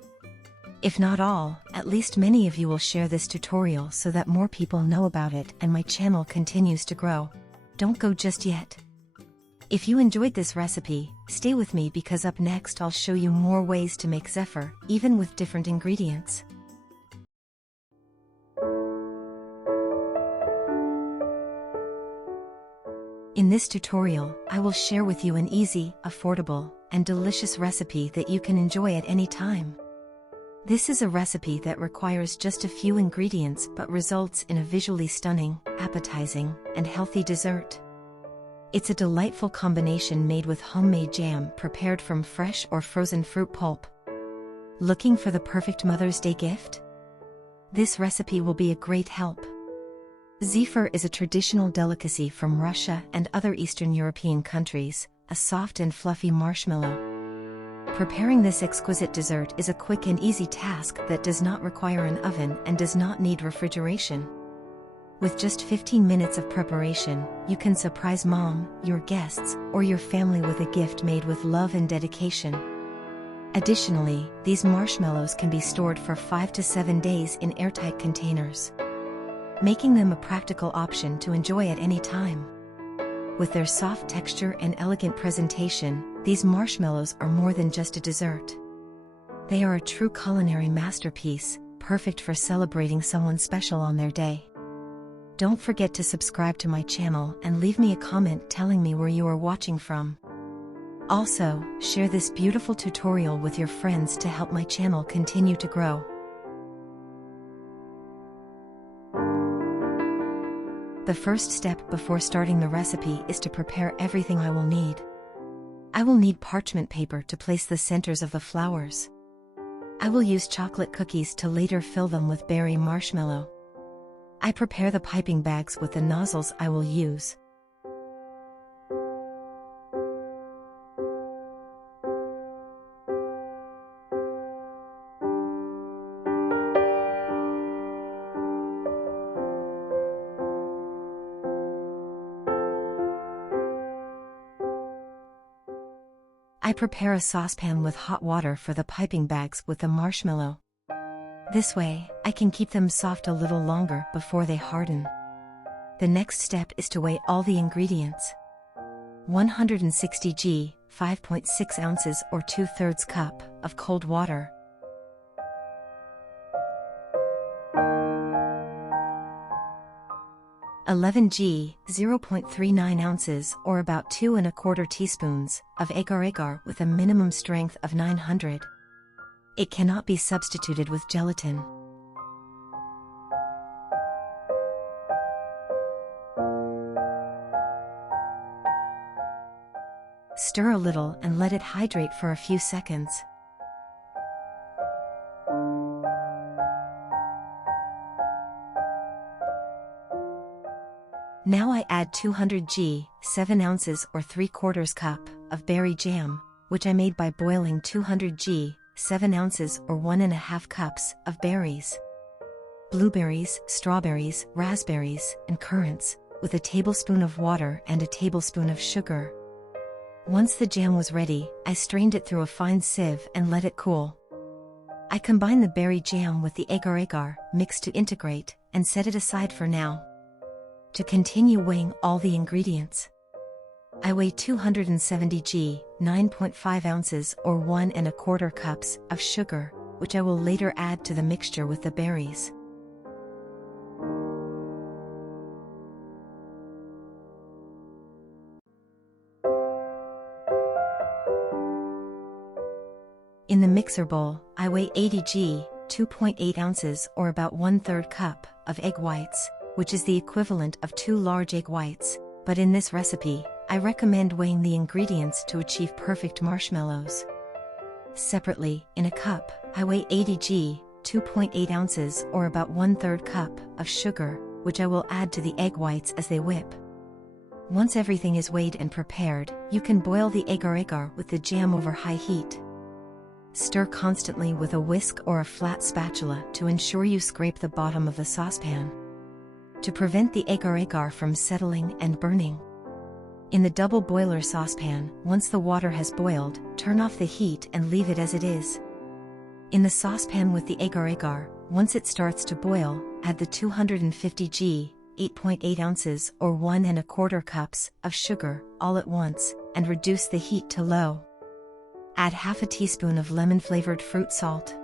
If not all, at least many of you will share this tutorial so that more people know about it and my channel continues to grow. Don't go just yet. If you enjoyed this recipe, stay with me because up next I'll show you more ways to make zephyr, even with different ingredients. In this tutorial, I will share with you an easy, affordable, and delicious recipe that you can enjoy at any time. This is a recipe that requires just a few ingredients but results in a visually stunning, appetizing, and healthy dessert. It's a delightful combination made with homemade jam prepared from fresh or frozen fruit pulp. Looking for the perfect Mother's Day gift? This recipe will be a great help. Zephyr is a traditional delicacy from Russia and other Eastern European countries, a soft and fluffy marshmallow. Preparing this exquisite dessert is a quick and easy task that does not require an oven and does not need refrigeration. With just 15 minutes of preparation, you can surprise mom, your guests, or your family with a gift made with love and dedication. Additionally, these marshmallows can be stored for 5 to 7 days in airtight containers, making them a practical option to enjoy at any time. With their soft texture and elegant presentation, these marshmallows are more than just a dessert. They are a true culinary masterpiece, perfect for celebrating someone special on their day. Don't forget to subscribe to my channel and leave me a comment telling me where you are watching from. Also, share this beautiful tutorial with your friends to help my channel continue to grow. The first step before starting the recipe is to prepare everything I will need. I will need parchment paper to place the centers of the flowers. I will use chocolate cookies to later fill them with berry marshmallow. I prepare the piping bags with the nozzles I will use. I prepare a saucepan with hot water for the piping bags with the marshmallow. This way, I can keep them soft a little longer before they harden. The next step is to weigh all the ingredients. 160 g, 5.6 ounces or 2/3 cup, of cold water. 11 g, 0.39 ounces or about 2 1/4 teaspoons, of Agar Agar with a minimum strength of 900. It cannot be substituted with gelatin. Stir a little and let it hydrate for a few seconds. Now I add 200 g, 7 ounces or 3/4 cup, of berry jam, which I made by boiling 200 g, 7 ounces or 1½ cups, of berries. Blueberries, strawberries, raspberries, and currants, with a tablespoon of water and a tablespoon of sugar. Once the jam was ready, I strained it through a fine sieve and let it cool. I combine the berry jam with the Agar Agar, mix to integrate, and set it aside for now. To continue weighing all the ingredients, I weigh 270 g, 9.5 ounces or 1 1/4 cups, of sugar, which I will later add to the mixture with the berries. In the mixer bowl, I weigh 80 g, 2.8 ounces or about 1/3 cup, of egg whites, which is the equivalent of 2 large egg whites, but in this recipe, I recommend weighing the ingredients to achieve perfect marshmallows. Separately, in a cup, I weigh 80 g, 2.8 ounces or about 1/3 cup, of sugar, which I will add to the egg whites as they whip. Once everything is weighed and prepared, you can boil the Agar Agar with the jam over high heat. Stir constantly with a whisk or a flat spatula to ensure you scrape the bottom of the saucepan. to prevent the agar agar from settling and burning. In the double boiler saucepan, once the water has boiled, turn off the heat and leave it as it is. In the saucepan with the agar agar, once it starts to boil, add the 250 g, 8.8 ounces or 1¼ cups of sugar all at once, and reduce the heat to low. Add half a teaspoon of lemon-flavored fruit salt.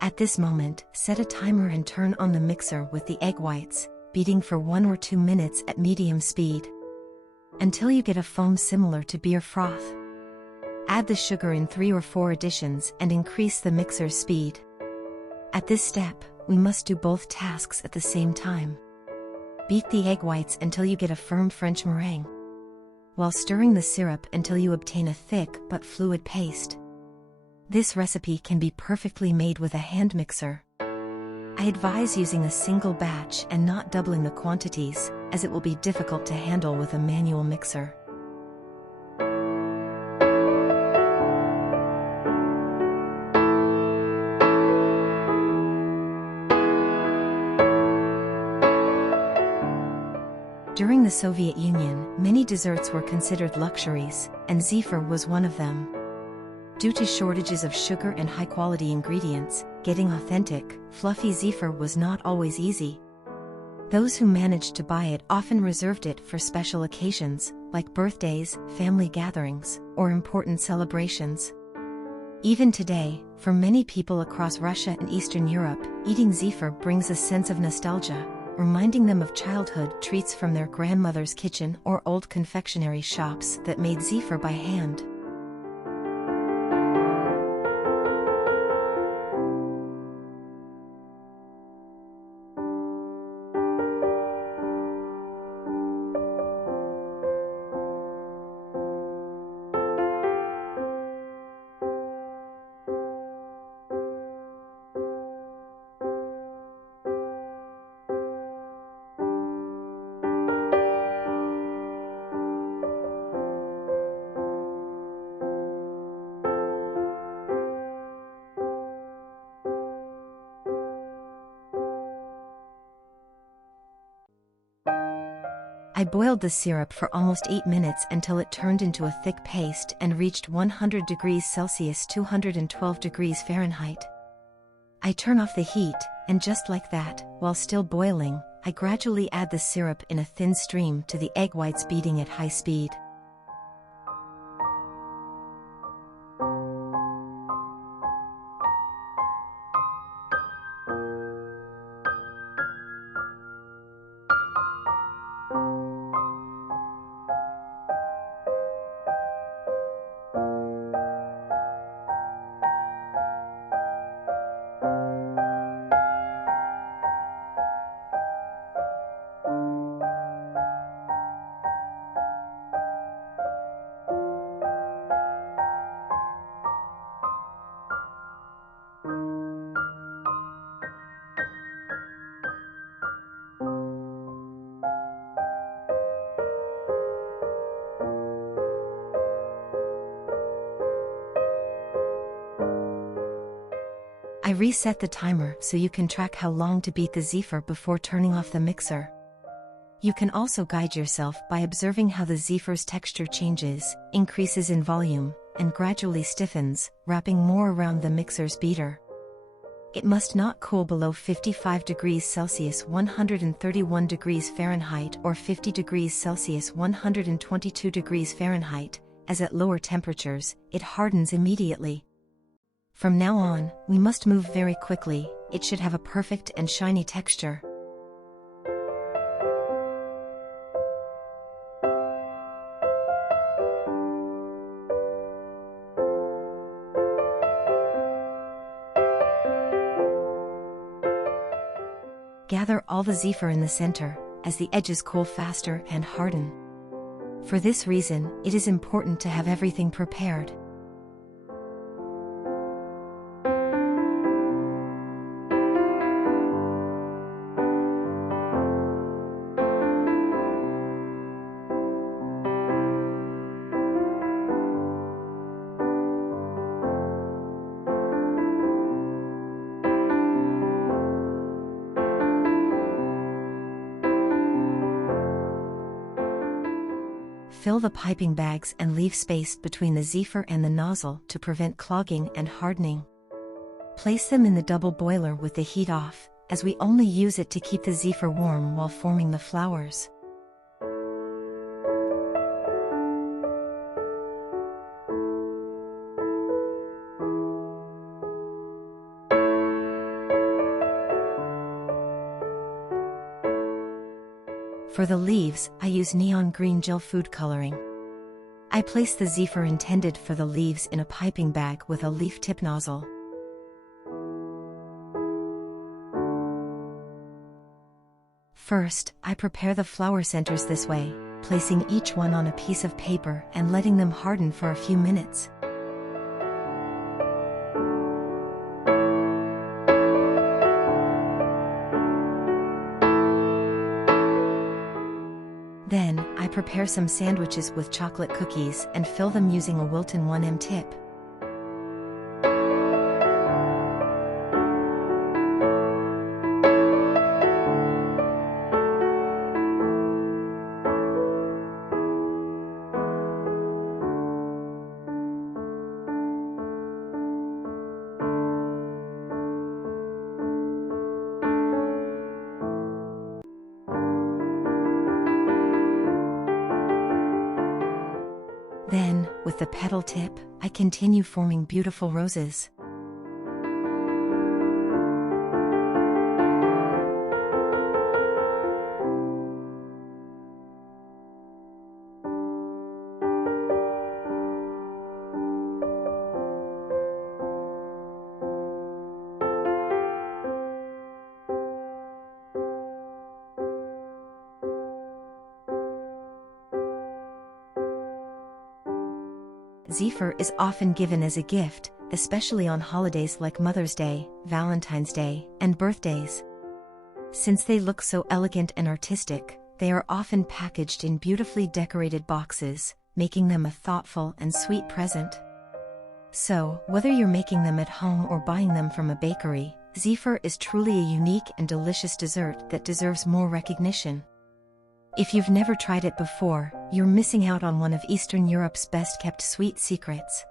At this moment, set a timer and turn on the mixer with the egg whites, beating for 1 or 2 minutes at medium speed, until you get a foam similar to beer froth. Add the sugar in 3 or 4 additions and increase the mixer's speed. At this step, we must do both tasks at the same time. Beat the egg whites until you get a firm French meringue, while stirring the syrup until you obtain a thick but fluid paste. This recipe can be perfectly made with a hand mixer. I advise using a single batch and not doubling the quantities, as it will be difficult to handle with a manual mixer. During the Soviet Union, many desserts were considered luxuries, and zifir was one of them. Due to shortages of sugar and high-quality ingredients, getting authentic, fluffy zifir was not always easy. Those who managed to buy it often reserved it for special occasions, like birthdays, family gatherings, or important celebrations. Even today, for many people across Russia and Eastern Europe, eating zifir brings a sense of nostalgia, reminding them of childhood treats from their grandmother's kitchen or old confectionery shops that made zifir by hand. I boiled the syrup for almost 8 minutes until it turned into a thick paste and reached 100 degrees Celsius 212 degrees Fahrenheit. I turn off the heat, and just like that, while still boiling, I gradually add the syrup in a thin stream to the egg whites, beating at high speed. I reset the timer so you can track how long to beat the zifir before turning off the mixer. You can also guide yourself by observing how the zifir's texture changes, increases in volume, and gradually stiffens, wrapping more around the mixer's beater. It must not cool below 55 degrees Celsius 131 degrees Fahrenheit or 50 degrees Celsius 122 degrees Fahrenheit, as at lower temperatures, it hardens immediately. From now on, we must move very quickly. It should have a perfect and shiny texture. Gather all the zifir in the center, as the edges cool faster and harden. For this reason, it is important to have everything prepared. Fill the piping bags and leave space between the zephyr and the nozzle to prevent clogging and hardening. Place them in the double boiler with the heat off, as we only use it to keep the zephyr warm while forming the flowers. For the leaves, I use neon green gel food coloring. I place the zephyr intended for the leaves in a piping bag with a leaf tip nozzle. First, I prepare the flower centers this way, placing each one on a piece of paper and letting them harden for a few minutes. Then, I prepare some sandwiches with chocolate cookies and fill them using a Wilton 1M tip. Then, with the petal tip, I continue forming beautiful roses. Zephyr is often given as a gift, especially on holidays like Mother's Day, Valentine's Day, and birthdays. Since they look so elegant and artistic, they are often packaged in beautifully decorated boxes, making them a thoughtful and sweet present. So, whether you're making them at home or buying them from a bakery, Zephyr is truly a unique and delicious dessert that deserves more recognition. If you've never tried it before, you're missing out on one of Eastern Europe's best-kept sweet secrets.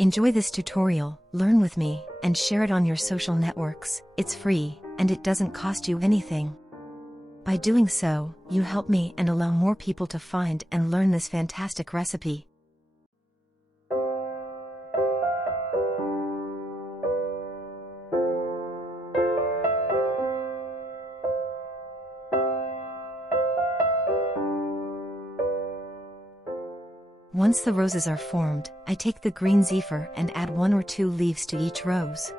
Enjoy this tutorial, learn with me, and share it on your social networks. It's free, and it doesn't cost you anything. By doing so, you help me and allow more people to find and learn this fantastic recipe. Once the roses are formed, I take the green zephyr and add 1 or 2 leaves to each rose.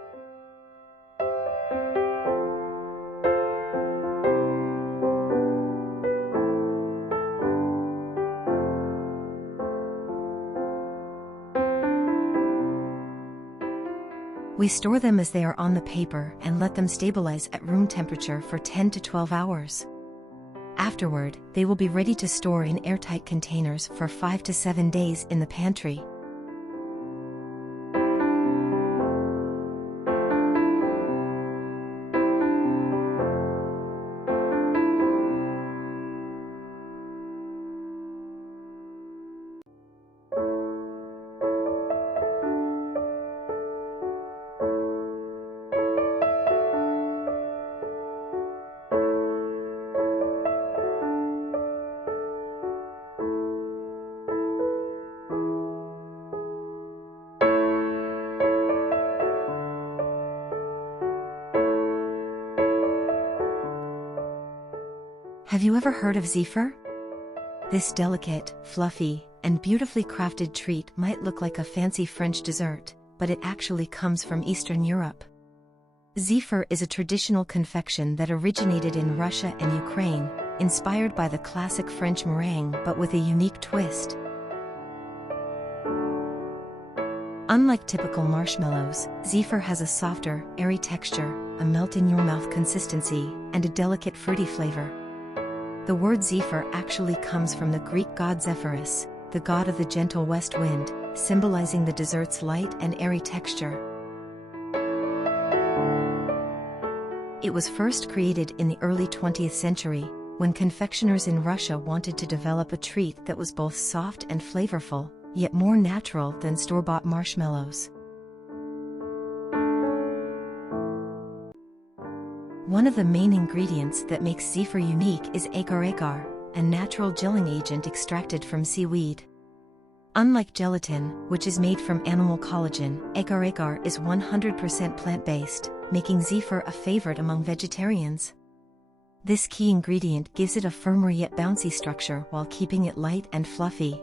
We store them as they are on the paper and let them stabilize at room temperature for 10 to 12 hours. Afterward, they will be ready to store in airtight containers for 5 to 7 days in the pantry. Have you ever heard of zephyr? This delicate, fluffy, and beautifully crafted treat might look like a fancy French dessert, but it actually comes from Eastern Europe. Zephyr is a traditional confection that originated in Russia and Ukraine, inspired by the classic French meringue but with a unique twist. Unlike typical marshmallows, zephyr has a softer, airy texture, a melt-in-your-mouth consistency, and a delicate fruity flavor. The word zephyr actually comes from the Greek god Zephyrus, the god of the gentle west wind, symbolizing the dessert's light and airy texture. It was first created in the early 20th century, when confectioners in Russia wanted to develop a treat that was both soft and flavorful, yet more natural than store-bought marshmallows. One of the main ingredients that makes zephyr unique is Agar Agar, a natural gelling agent extracted from seaweed. Unlike gelatin, which is made from animal collagen, Agar Agar is 100% plant-based, making zephyr a favorite among vegetarians. This key ingredient gives it a firmer yet bouncy structure while keeping it light and fluffy.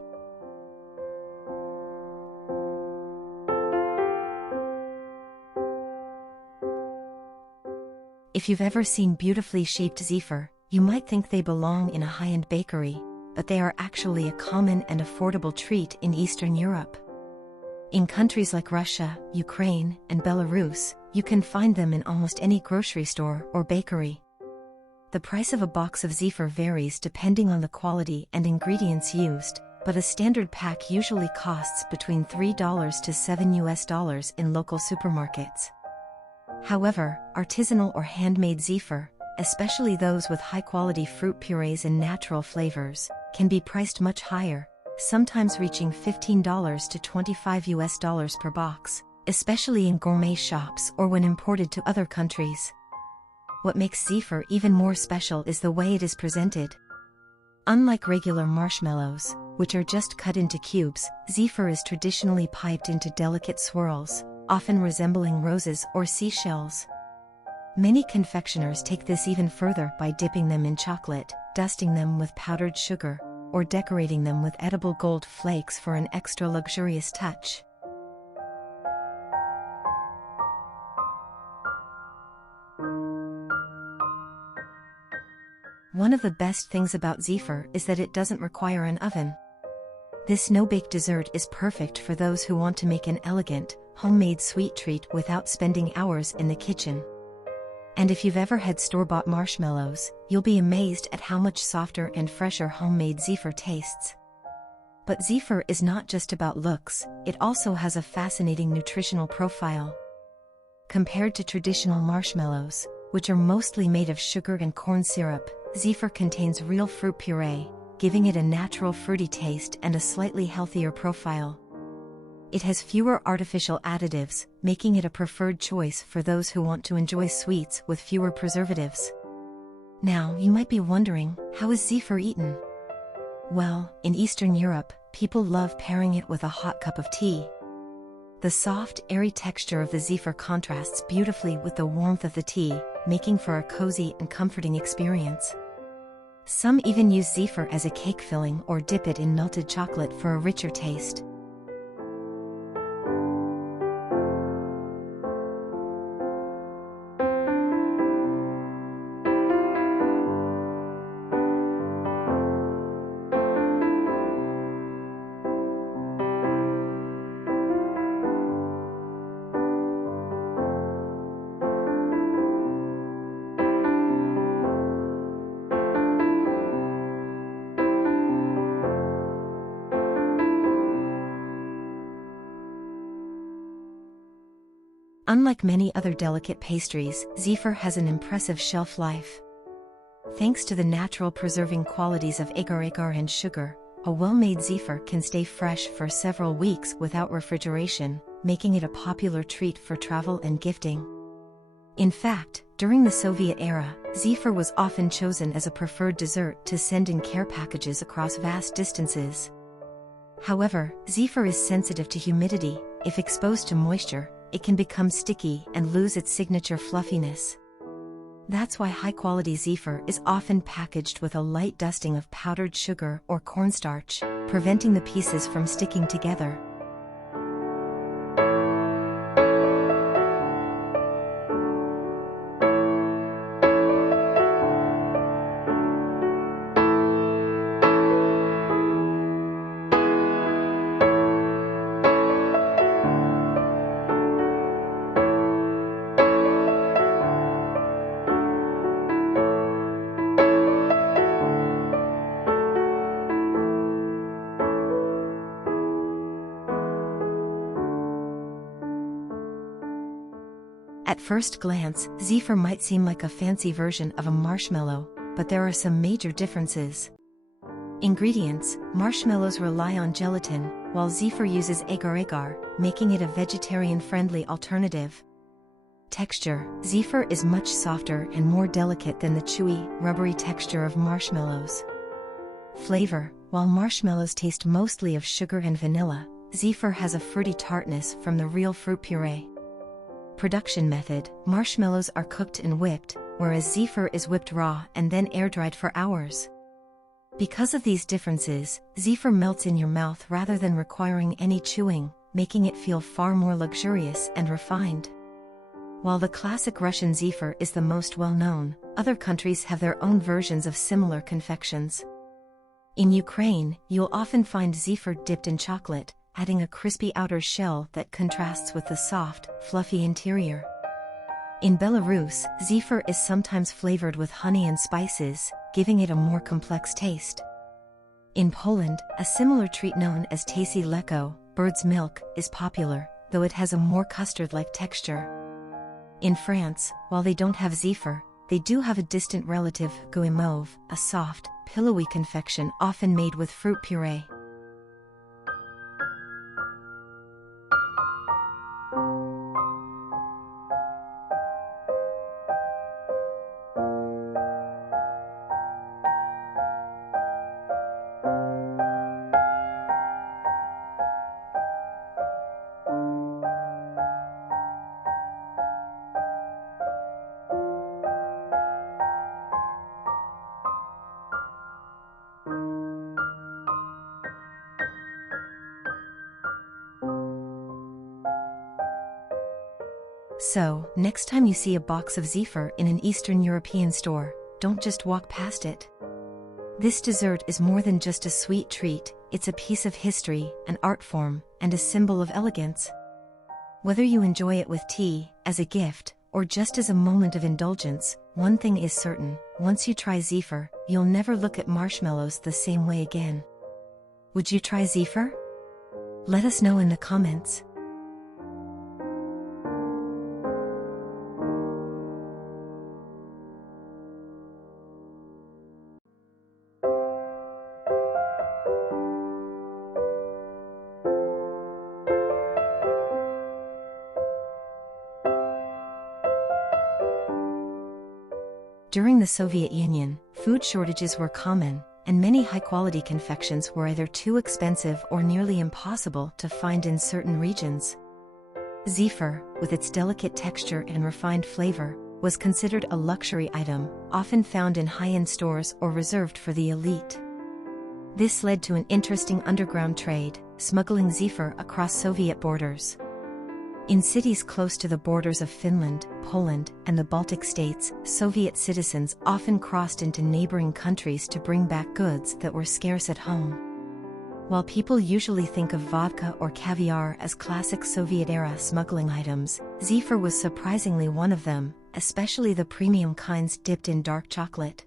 If you've ever seen beautifully shaped zephyr, you might think they belong in a high-end bakery, but they are actually a common and affordable treat in Eastern Europe. In countries like Russia, Ukraine, and Belarus, you can find them in almost any grocery store or bakery. The price of a box of zephyr varies depending on the quality and ingredients used, but a standard pack usually costs between $3 to $7 in local supermarkets. However, artisanal or handmade zephyr, especially those with high-quality fruit purees and natural flavors, can be priced much higher, sometimes reaching $15 to $25 per box, especially in gourmet shops or when imported to other countries. What makes zephyr even more special is the way it is presented. Unlike regular marshmallows, which are just cut into cubes, zephyr is traditionally piped into delicate swirls, often resembling roses or seashells. Many confectioners take this even further by dipping them in chocolate, dusting them with powdered sugar, or decorating them with edible gold flakes for an extra luxurious touch. One of the best things about zephyr is that it doesn't require an oven. This no-bake dessert is perfect for those who want to make an elegant, homemade sweet treat without spending hours in the kitchen. And if you've ever had store-bought marshmallows, you'll be amazed at how much softer and fresher homemade zephyr tastes. But zephyr is not just about looks, it also has a fascinating nutritional profile. Compared to traditional marshmallows, which are mostly made of sugar and corn syrup, zephyr contains real fruit puree, giving it a natural fruity taste and a slightly healthier profile. It has fewer artificial additives, making it a preferred choice for those who want to enjoy sweets with fewer preservatives. Now, you might be wondering, how is zephyr eaten? Well, in Eastern Europe, people love pairing it with a hot cup of tea. The soft, airy texture of the zephyr contrasts beautifully with the warmth of the tea, making for a cozy and comforting experience. Some even use zephyr as a cake filling or dip it in melted chocolate for a richer taste. Unlike many other delicate pastries, zephyr has an impressive shelf life. Thanks to the natural preserving qualities of agar agar and sugar, a well-made zephyr can stay fresh for several weeks without refrigeration, making it a popular treat for travel and gifting. In fact, during the Soviet era, zephyr was often chosen as a preferred dessert to send in care packages across vast distances. However, zephyr is sensitive to humidity. If exposed to moisture, it can become sticky and lose its signature fluffiness. That's why high-quality zephyr is often packaged with a light dusting of powdered sugar or cornstarch, preventing the pieces from sticking together. At first glance, zephyr might seem like a fancy version of a marshmallow, but there are some major differences. Ingredients: marshmallows rely on gelatin, while zephyr uses agar agar, making it a vegetarian-friendly alternative. Texture: zephyr is much softer and more delicate than the chewy, rubbery texture of marshmallows. Flavor: while marshmallows taste mostly of sugar and vanilla, zephyr has a fruity tartness from the real fruit puree. Production method: marshmallows are cooked and whipped, whereas zephyr is whipped raw and then air-dried for hours. Because of these differences, zephyr melts in your mouth rather than requiring any chewing, making it feel far more luxurious and refined. While the classic Russian zephyr is the most well-known, other countries have their own versions of similar confections. In Ukraine, you'll often find zephyr dipped in chocolate, adding a crispy outer shell that contrasts with the soft, fluffy interior. In Belarus, zephyr is sometimes flavored with honey and spices, giving it a more complex taste. In Poland, a similar treat known as tasty mleko, bird's milk, is popular, though it has a more custard-like texture. In France, while they don't have zephyr, they do have a distant relative, guimauve, a soft, pillowy confection often made with fruit puree. So, next time you see a box of zephyr in an Eastern European store, don't just walk past it. This dessert is more than just a sweet treat, it's a piece of history, an art form, and a symbol of elegance. Whether you enjoy it with tea, as a gift, or just as a moment of indulgence, one thing is certain: once you try zephyr, you'll never look at marshmallows the same way again. Would you try zephyr? Let us know in the comments. During the Soviet Union, food shortages were common, and many high-quality confections were either too expensive or nearly impossible to find in certain regions. Zephyr, with its delicate texture and refined flavor, was considered a luxury item, often found in high-end stores or reserved for the elite. This led to an interesting underground trade, smuggling zephyr across Soviet borders. In cities close to the borders of Finland, Poland, and the Baltic states, Soviet citizens often crossed into neighboring countries to bring back goods that were scarce at home. While people usually think of vodka or caviar as classic Soviet-era smuggling items, zephyr was surprisingly one of them, especially the premium kinds dipped in dark chocolate.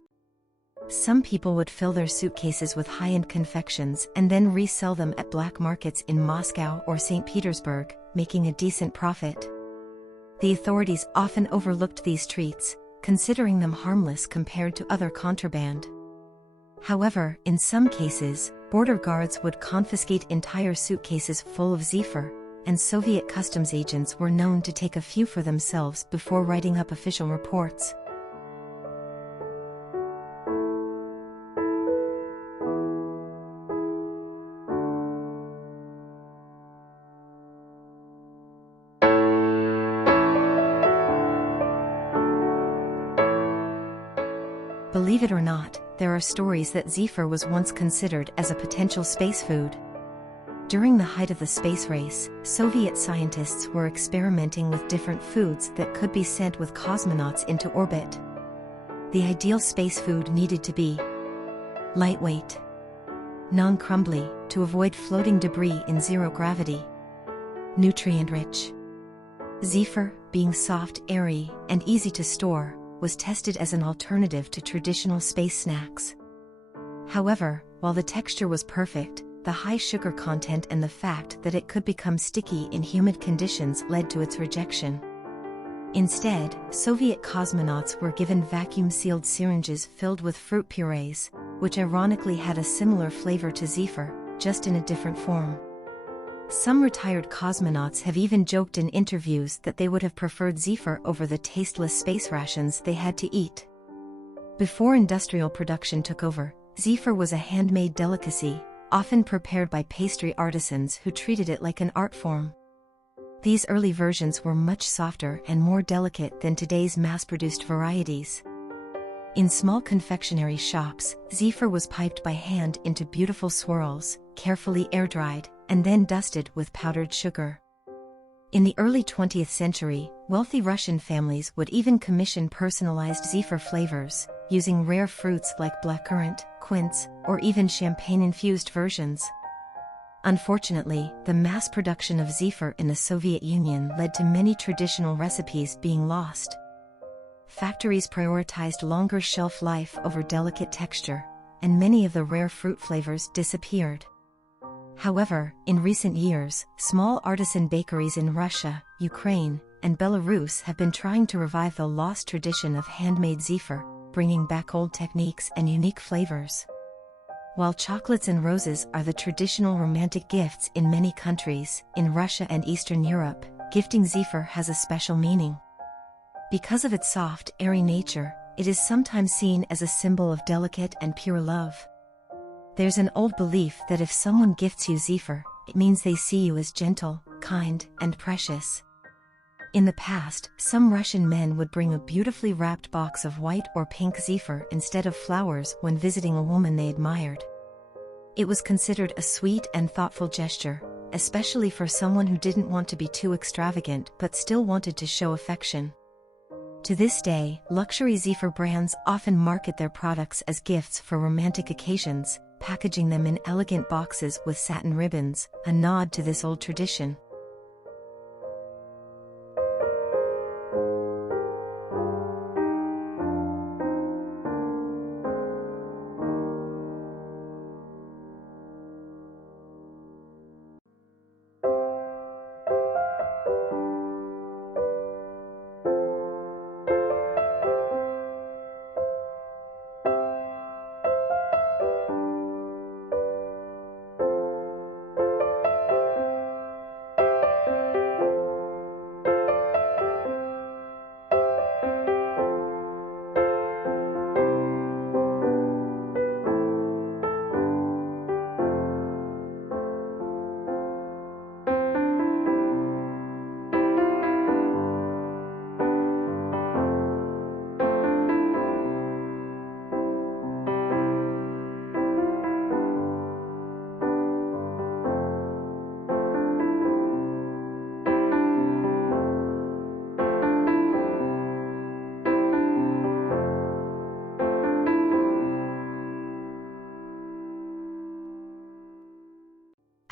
Some people would fill their suitcases with high-end confections and then resell them at black markets in Moscow or St. Petersburg, making a decent profit. The authorities often overlooked these treats, considering them harmless compared to other contraband. However, in some cases, border guards would confiscate entire suitcases full of zephyr, and Soviet customs agents were known to take a few for themselves before writing up official reports. Believe it or not, there are stories that zephyr was once considered as a potential space food. During the height of the space race, Soviet scientists were experimenting with different foods that could be sent with cosmonauts into orbit. The ideal space food needed to be lightweight, non-crumbly, to avoid floating debris in zero gravity, nutrient-rich. Zephyr, being soft, airy, and easy to store, was tested as an alternative to traditional space snacks. However, while the texture was perfect, the high sugar content and the fact that it could become sticky in humid conditions led to its rejection. Instead, Soviet cosmonauts were given vacuum-sealed syringes filled with fruit purees, which ironically had a similar flavor to zephyr, just in a different form. Some retired cosmonauts have even joked in interviews that they would have preferred zephyr over the tasteless space rations they had to eat. Before industrial production took over, zephyr was a handmade delicacy, often prepared by pastry artisans who treated it like an art form. These early versions were much softer and more delicate than today's mass-produced varieties. In small confectionery shops, zephyr was piped by hand into beautiful swirls, carefully air-dried, and then dusted with powdered sugar. In the early 20th century, wealthy Russian families would even commission personalized zephyr flavors, using rare fruits like blackcurrant, quince, or even champagne-infused versions. Unfortunately, the mass production of zephyr in the Soviet Union led to many traditional recipes being lost. Factories prioritized longer shelf life over delicate texture, and many of the rare fruit flavors disappeared. However, in recent years, small artisan bakeries in Russia, Ukraine, and Belarus have been trying to revive the lost tradition of handmade zephyr, bringing back old techniques and unique flavors. While chocolates and roses are the traditional romantic gifts in many countries, in Russia and Eastern Europe, gifting zephyr has a special meaning. Because of its soft, airy nature, it is sometimes seen as a symbol of delicate and pure love. There's an old belief that if someone gifts you zephyr, it means they see you as gentle, kind, and precious. In the past, some Russian men would bring a beautifully wrapped box of white or pink zephyr instead of flowers when visiting a woman they admired. It was considered a sweet and thoughtful gesture, especially for someone who didn't want to be too extravagant but still wanted to show affection. To this day, luxury zephyr brands often market their products as gifts for romantic occasions, packaging them in elegant boxes with satin ribbons, a nod to this old tradition.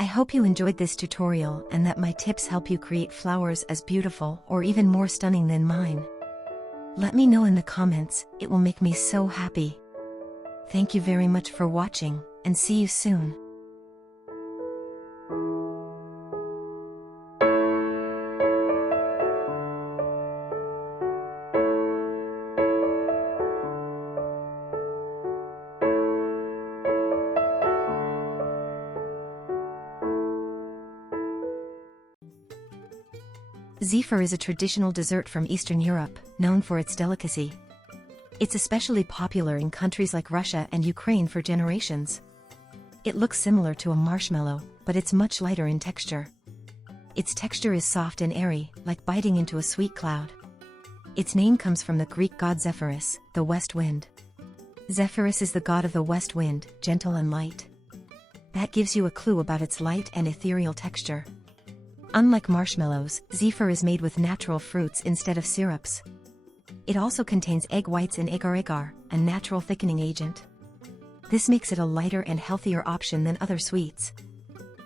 I hope you enjoyed this tutorial and that my tips help you create flowers as beautiful or even more stunning than mine. Let me know in the comments, it will make me so happy. Thank you very much for watching, and see you soon. Zephyr is a traditional dessert from Eastern Europe, known for its delicacy. It's especially popular in countries like Russia and Ukraine for generations. It looks similar to a marshmallow, but it's much lighter in texture. Its texture is soft and airy, like biting into a sweet cloud. Its name comes from the Greek god Zephyrus, the west wind. Zephyrus is the god of the west wind, gentle and light. That gives you a clue about its light and ethereal texture. Unlike marshmallows, Zephyr is made with natural fruits instead of syrups. It also contains egg whites and Agar Agar, a natural thickening agent. This makes it a lighter and healthier option than other sweets.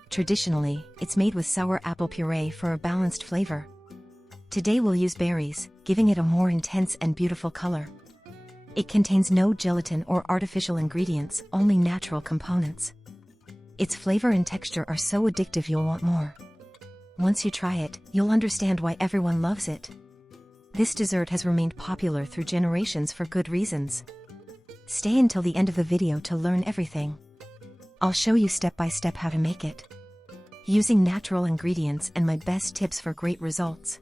Traditionally, it's made with sour apple puree for a balanced flavor. Today we'll use berries, giving it a more intense and beautiful color. It contains no gelatin or artificial ingredients, only natural components. Its flavor and texture are so addictive you'll want more. Once you try it, you'll understand why everyone loves it. This dessert has remained popular through generations for good reasons. Stay until the end of the video to learn everything. I'll show you step by step how to make it, using natural ingredients and my best tips for great results,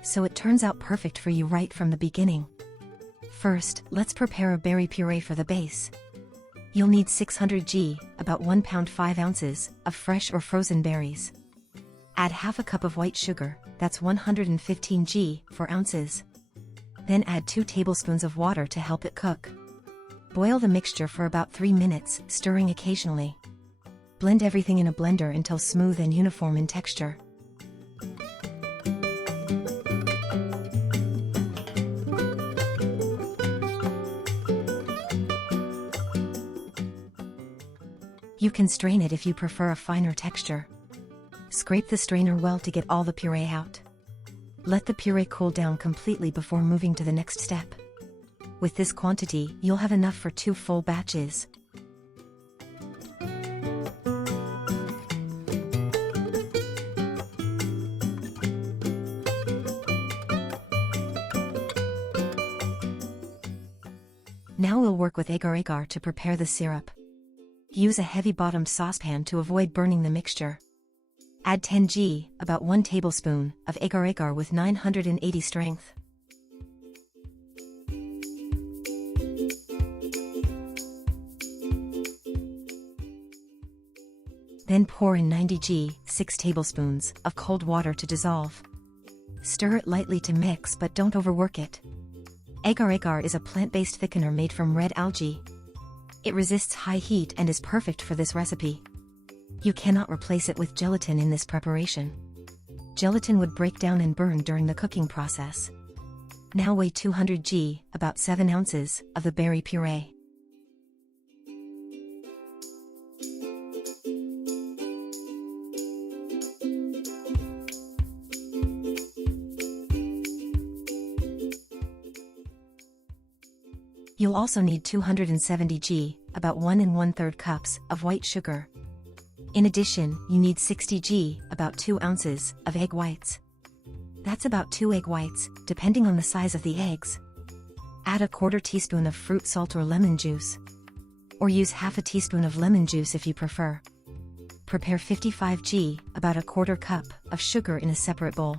so it turns out perfect for you right from the beginning. First, let's prepare a berry puree for the base. You'll need 600 g, about 1 pound 5 ounces, of fresh or frozen berries. Add half a cup of white sugar, that's 115 g, 4 ounces. Then add 2 tablespoons of water to help it cook. Boil the mixture for about 3 minutes, stirring occasionally. Blend everything in a blender until smooth and uniform in texture. You can strain it if you prefer a finer texture. Scrape the strainer well to get all the puree out. Let the puree cool down completely before moving to the next step. With this quantity, you'll have enough for 2 full batches. Now we'll work with Agar Agar to prepare the syrup. Use a heavy-bottomed saucepan to avoid burning the mixture. Add 10 g, about 1 tablespoon, of Agar Agar with 980 strength. Then pour in 90 g, 6 tablespoons, of cold water to dissolve. Stir it lightly to mix but don't overwork it. Agar Agar is a plant-based thickener made from red algae. It resists high heat and is perfect for this recipe. You cannot replace it with gelatin in this preparation. Gelatin would break down and burn during the cooking process. Now weigh 200 g, about 7 ounces, of the berry puree. You'll also need 270 g, about 1 1/3 cups, of white sugar. In addition, you need 60 g, about 2 ounces, of egg whites. That's about 2 egg whites, depending on the size of the eggs. Add a 1/4 teaspoon of fruit salt or lemon juice. Or use half a teaspoon of lemon juice if you prefer. Prepare 55 g, about 1/4 cup, of sugar in a separate bowl.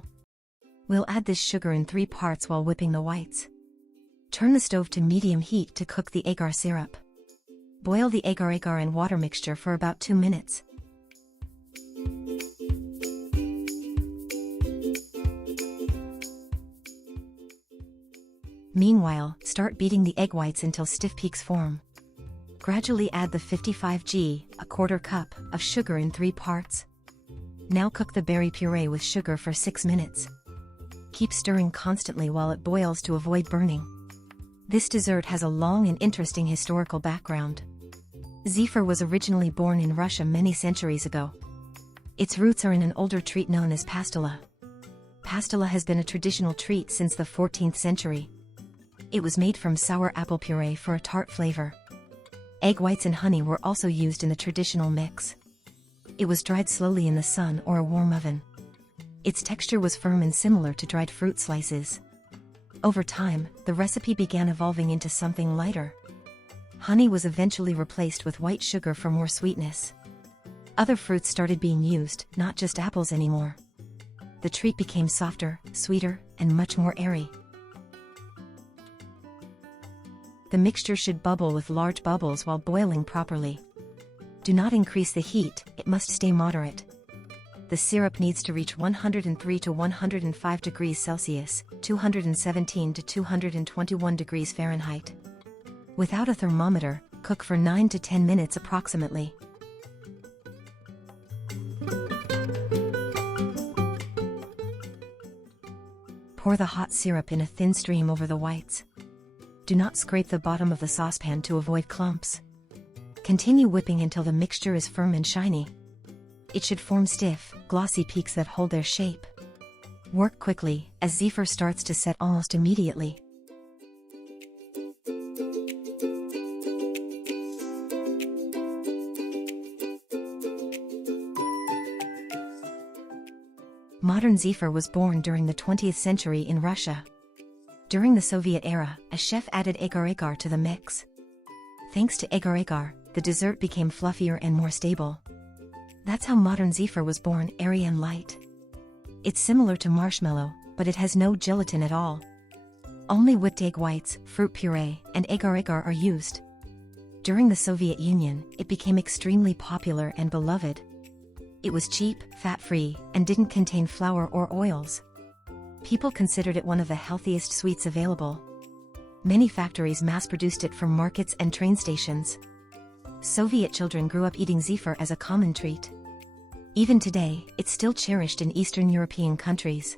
We'll add this sugar in 3 parts while whipping the whites. Turn the stove to medium heat to cook the agar syrup. Boil the Agar Agar and water mixture for about 2 minutes. Meanwhile, start beating the egg whites until stiff peaks form. Gradually add the 55 g, 1/4 cup, of sugar in 3 parts. Now cook the berry puree with sugar for 6 minutes. Keep stirring constantly while it boils to avoid burning. This dessert has a long and interesting historical background. Zephyr was originally born in Russia many centuries ago. Its roots are in an older treat known as pastilla. Pastilla has been a traditional treat since the 14th century. It was made from sour apple puree for a tart flavor. Egg whites and honey were also used in the traditional mix. It was dried slowly in the sun or a warm oven. Its texture was firm and similar to dried fruit slices. Over time, the recipe began evolving into something lighter. Honey was eventually replaced with white sugar for more sweetness. Other fruits started being used, not just apples anymore. The treat became softer, sweeter, and much more airy. The mixture should bubble with large bubbles while boiling properly. Do not increase the heat, it must stay moderate. The syrup needs to reach 103 to 105 degrees Celsius, 217 to 221 degrees Fahrenheit. Without a thermometer, cook for 9 to 10 minutes approximately. Pour the hot syrup in a thin stream over the whites. Do not scrape the bottom of the saucepan to avoid clumps. Continue whipping until the mixture is firm and shiny. It should form stiff, glossy peaks that hold their shape. Work quickly, as zephyr starts to set almost immediately. Modern zephyr was born during the 20th century in Russia. During the Soviet era, a chef added Agar Agar to the mix. Thanks to Agar Agar, the dessert became fluffier and more stable. That's how modern zephyr was born, airy and light. It's similar to marshmallow, but it has no gelatin at all. Only whipped egg whites, fruit puree, and Agar Agar are used. During the Soviet Union, it became extremely popular and beloved. It was cheap, fat-free, and didn't contain flour or oils. People considered it one of the healthiest sweets available. Many factories mass-produced it for markets and train stations. Soviet children grew up eating zephyr as a common treat. Even today, it's still cherished in Eastern European countries.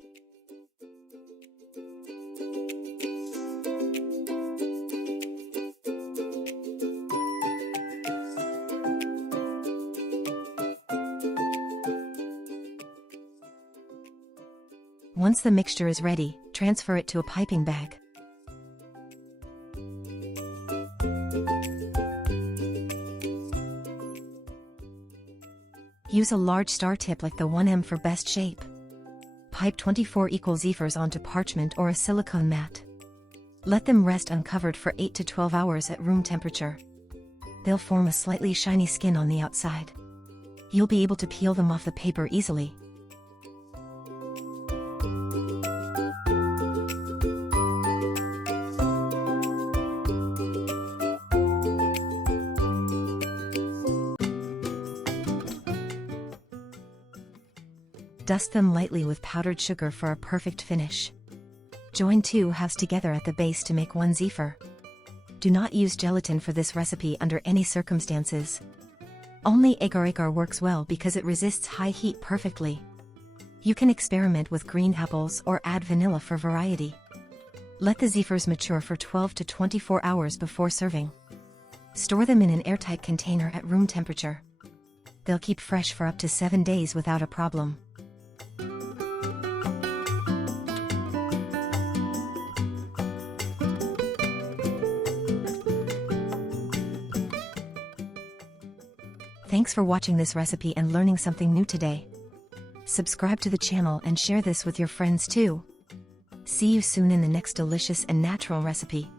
Once the mixture is ready, transfer it to a piping bag. Use a large star tip like the 1M for best shape. Pipe 24 equal zephyrs onto parchment or a silicone mat. Let them rest uncovered for 8 to 12 hours at room temperature. They'll form a slightly shiny skin on the outside. You'll be able to peel them off the paper easily. Dust them lightly with powdered sugar for a perfect finish. Join 2 halves together at the base to make 1 zephyr. Do not use gelatin for this recipe under any circumstances. Only Agar Agar works well because it resists high heat perfectly. You can experiment with green apples or add vanilla for variety. Let the zephyrs mature for 12 to 24 hours before serving. Store them in an airtight container at room temperature. They'll keep fresh for up to 7 days without a problem. Thanks for watching this recipe and learning something new today. Subscribe to the channel and share this with your friends too. See you soon in the next delicious and natural recipe.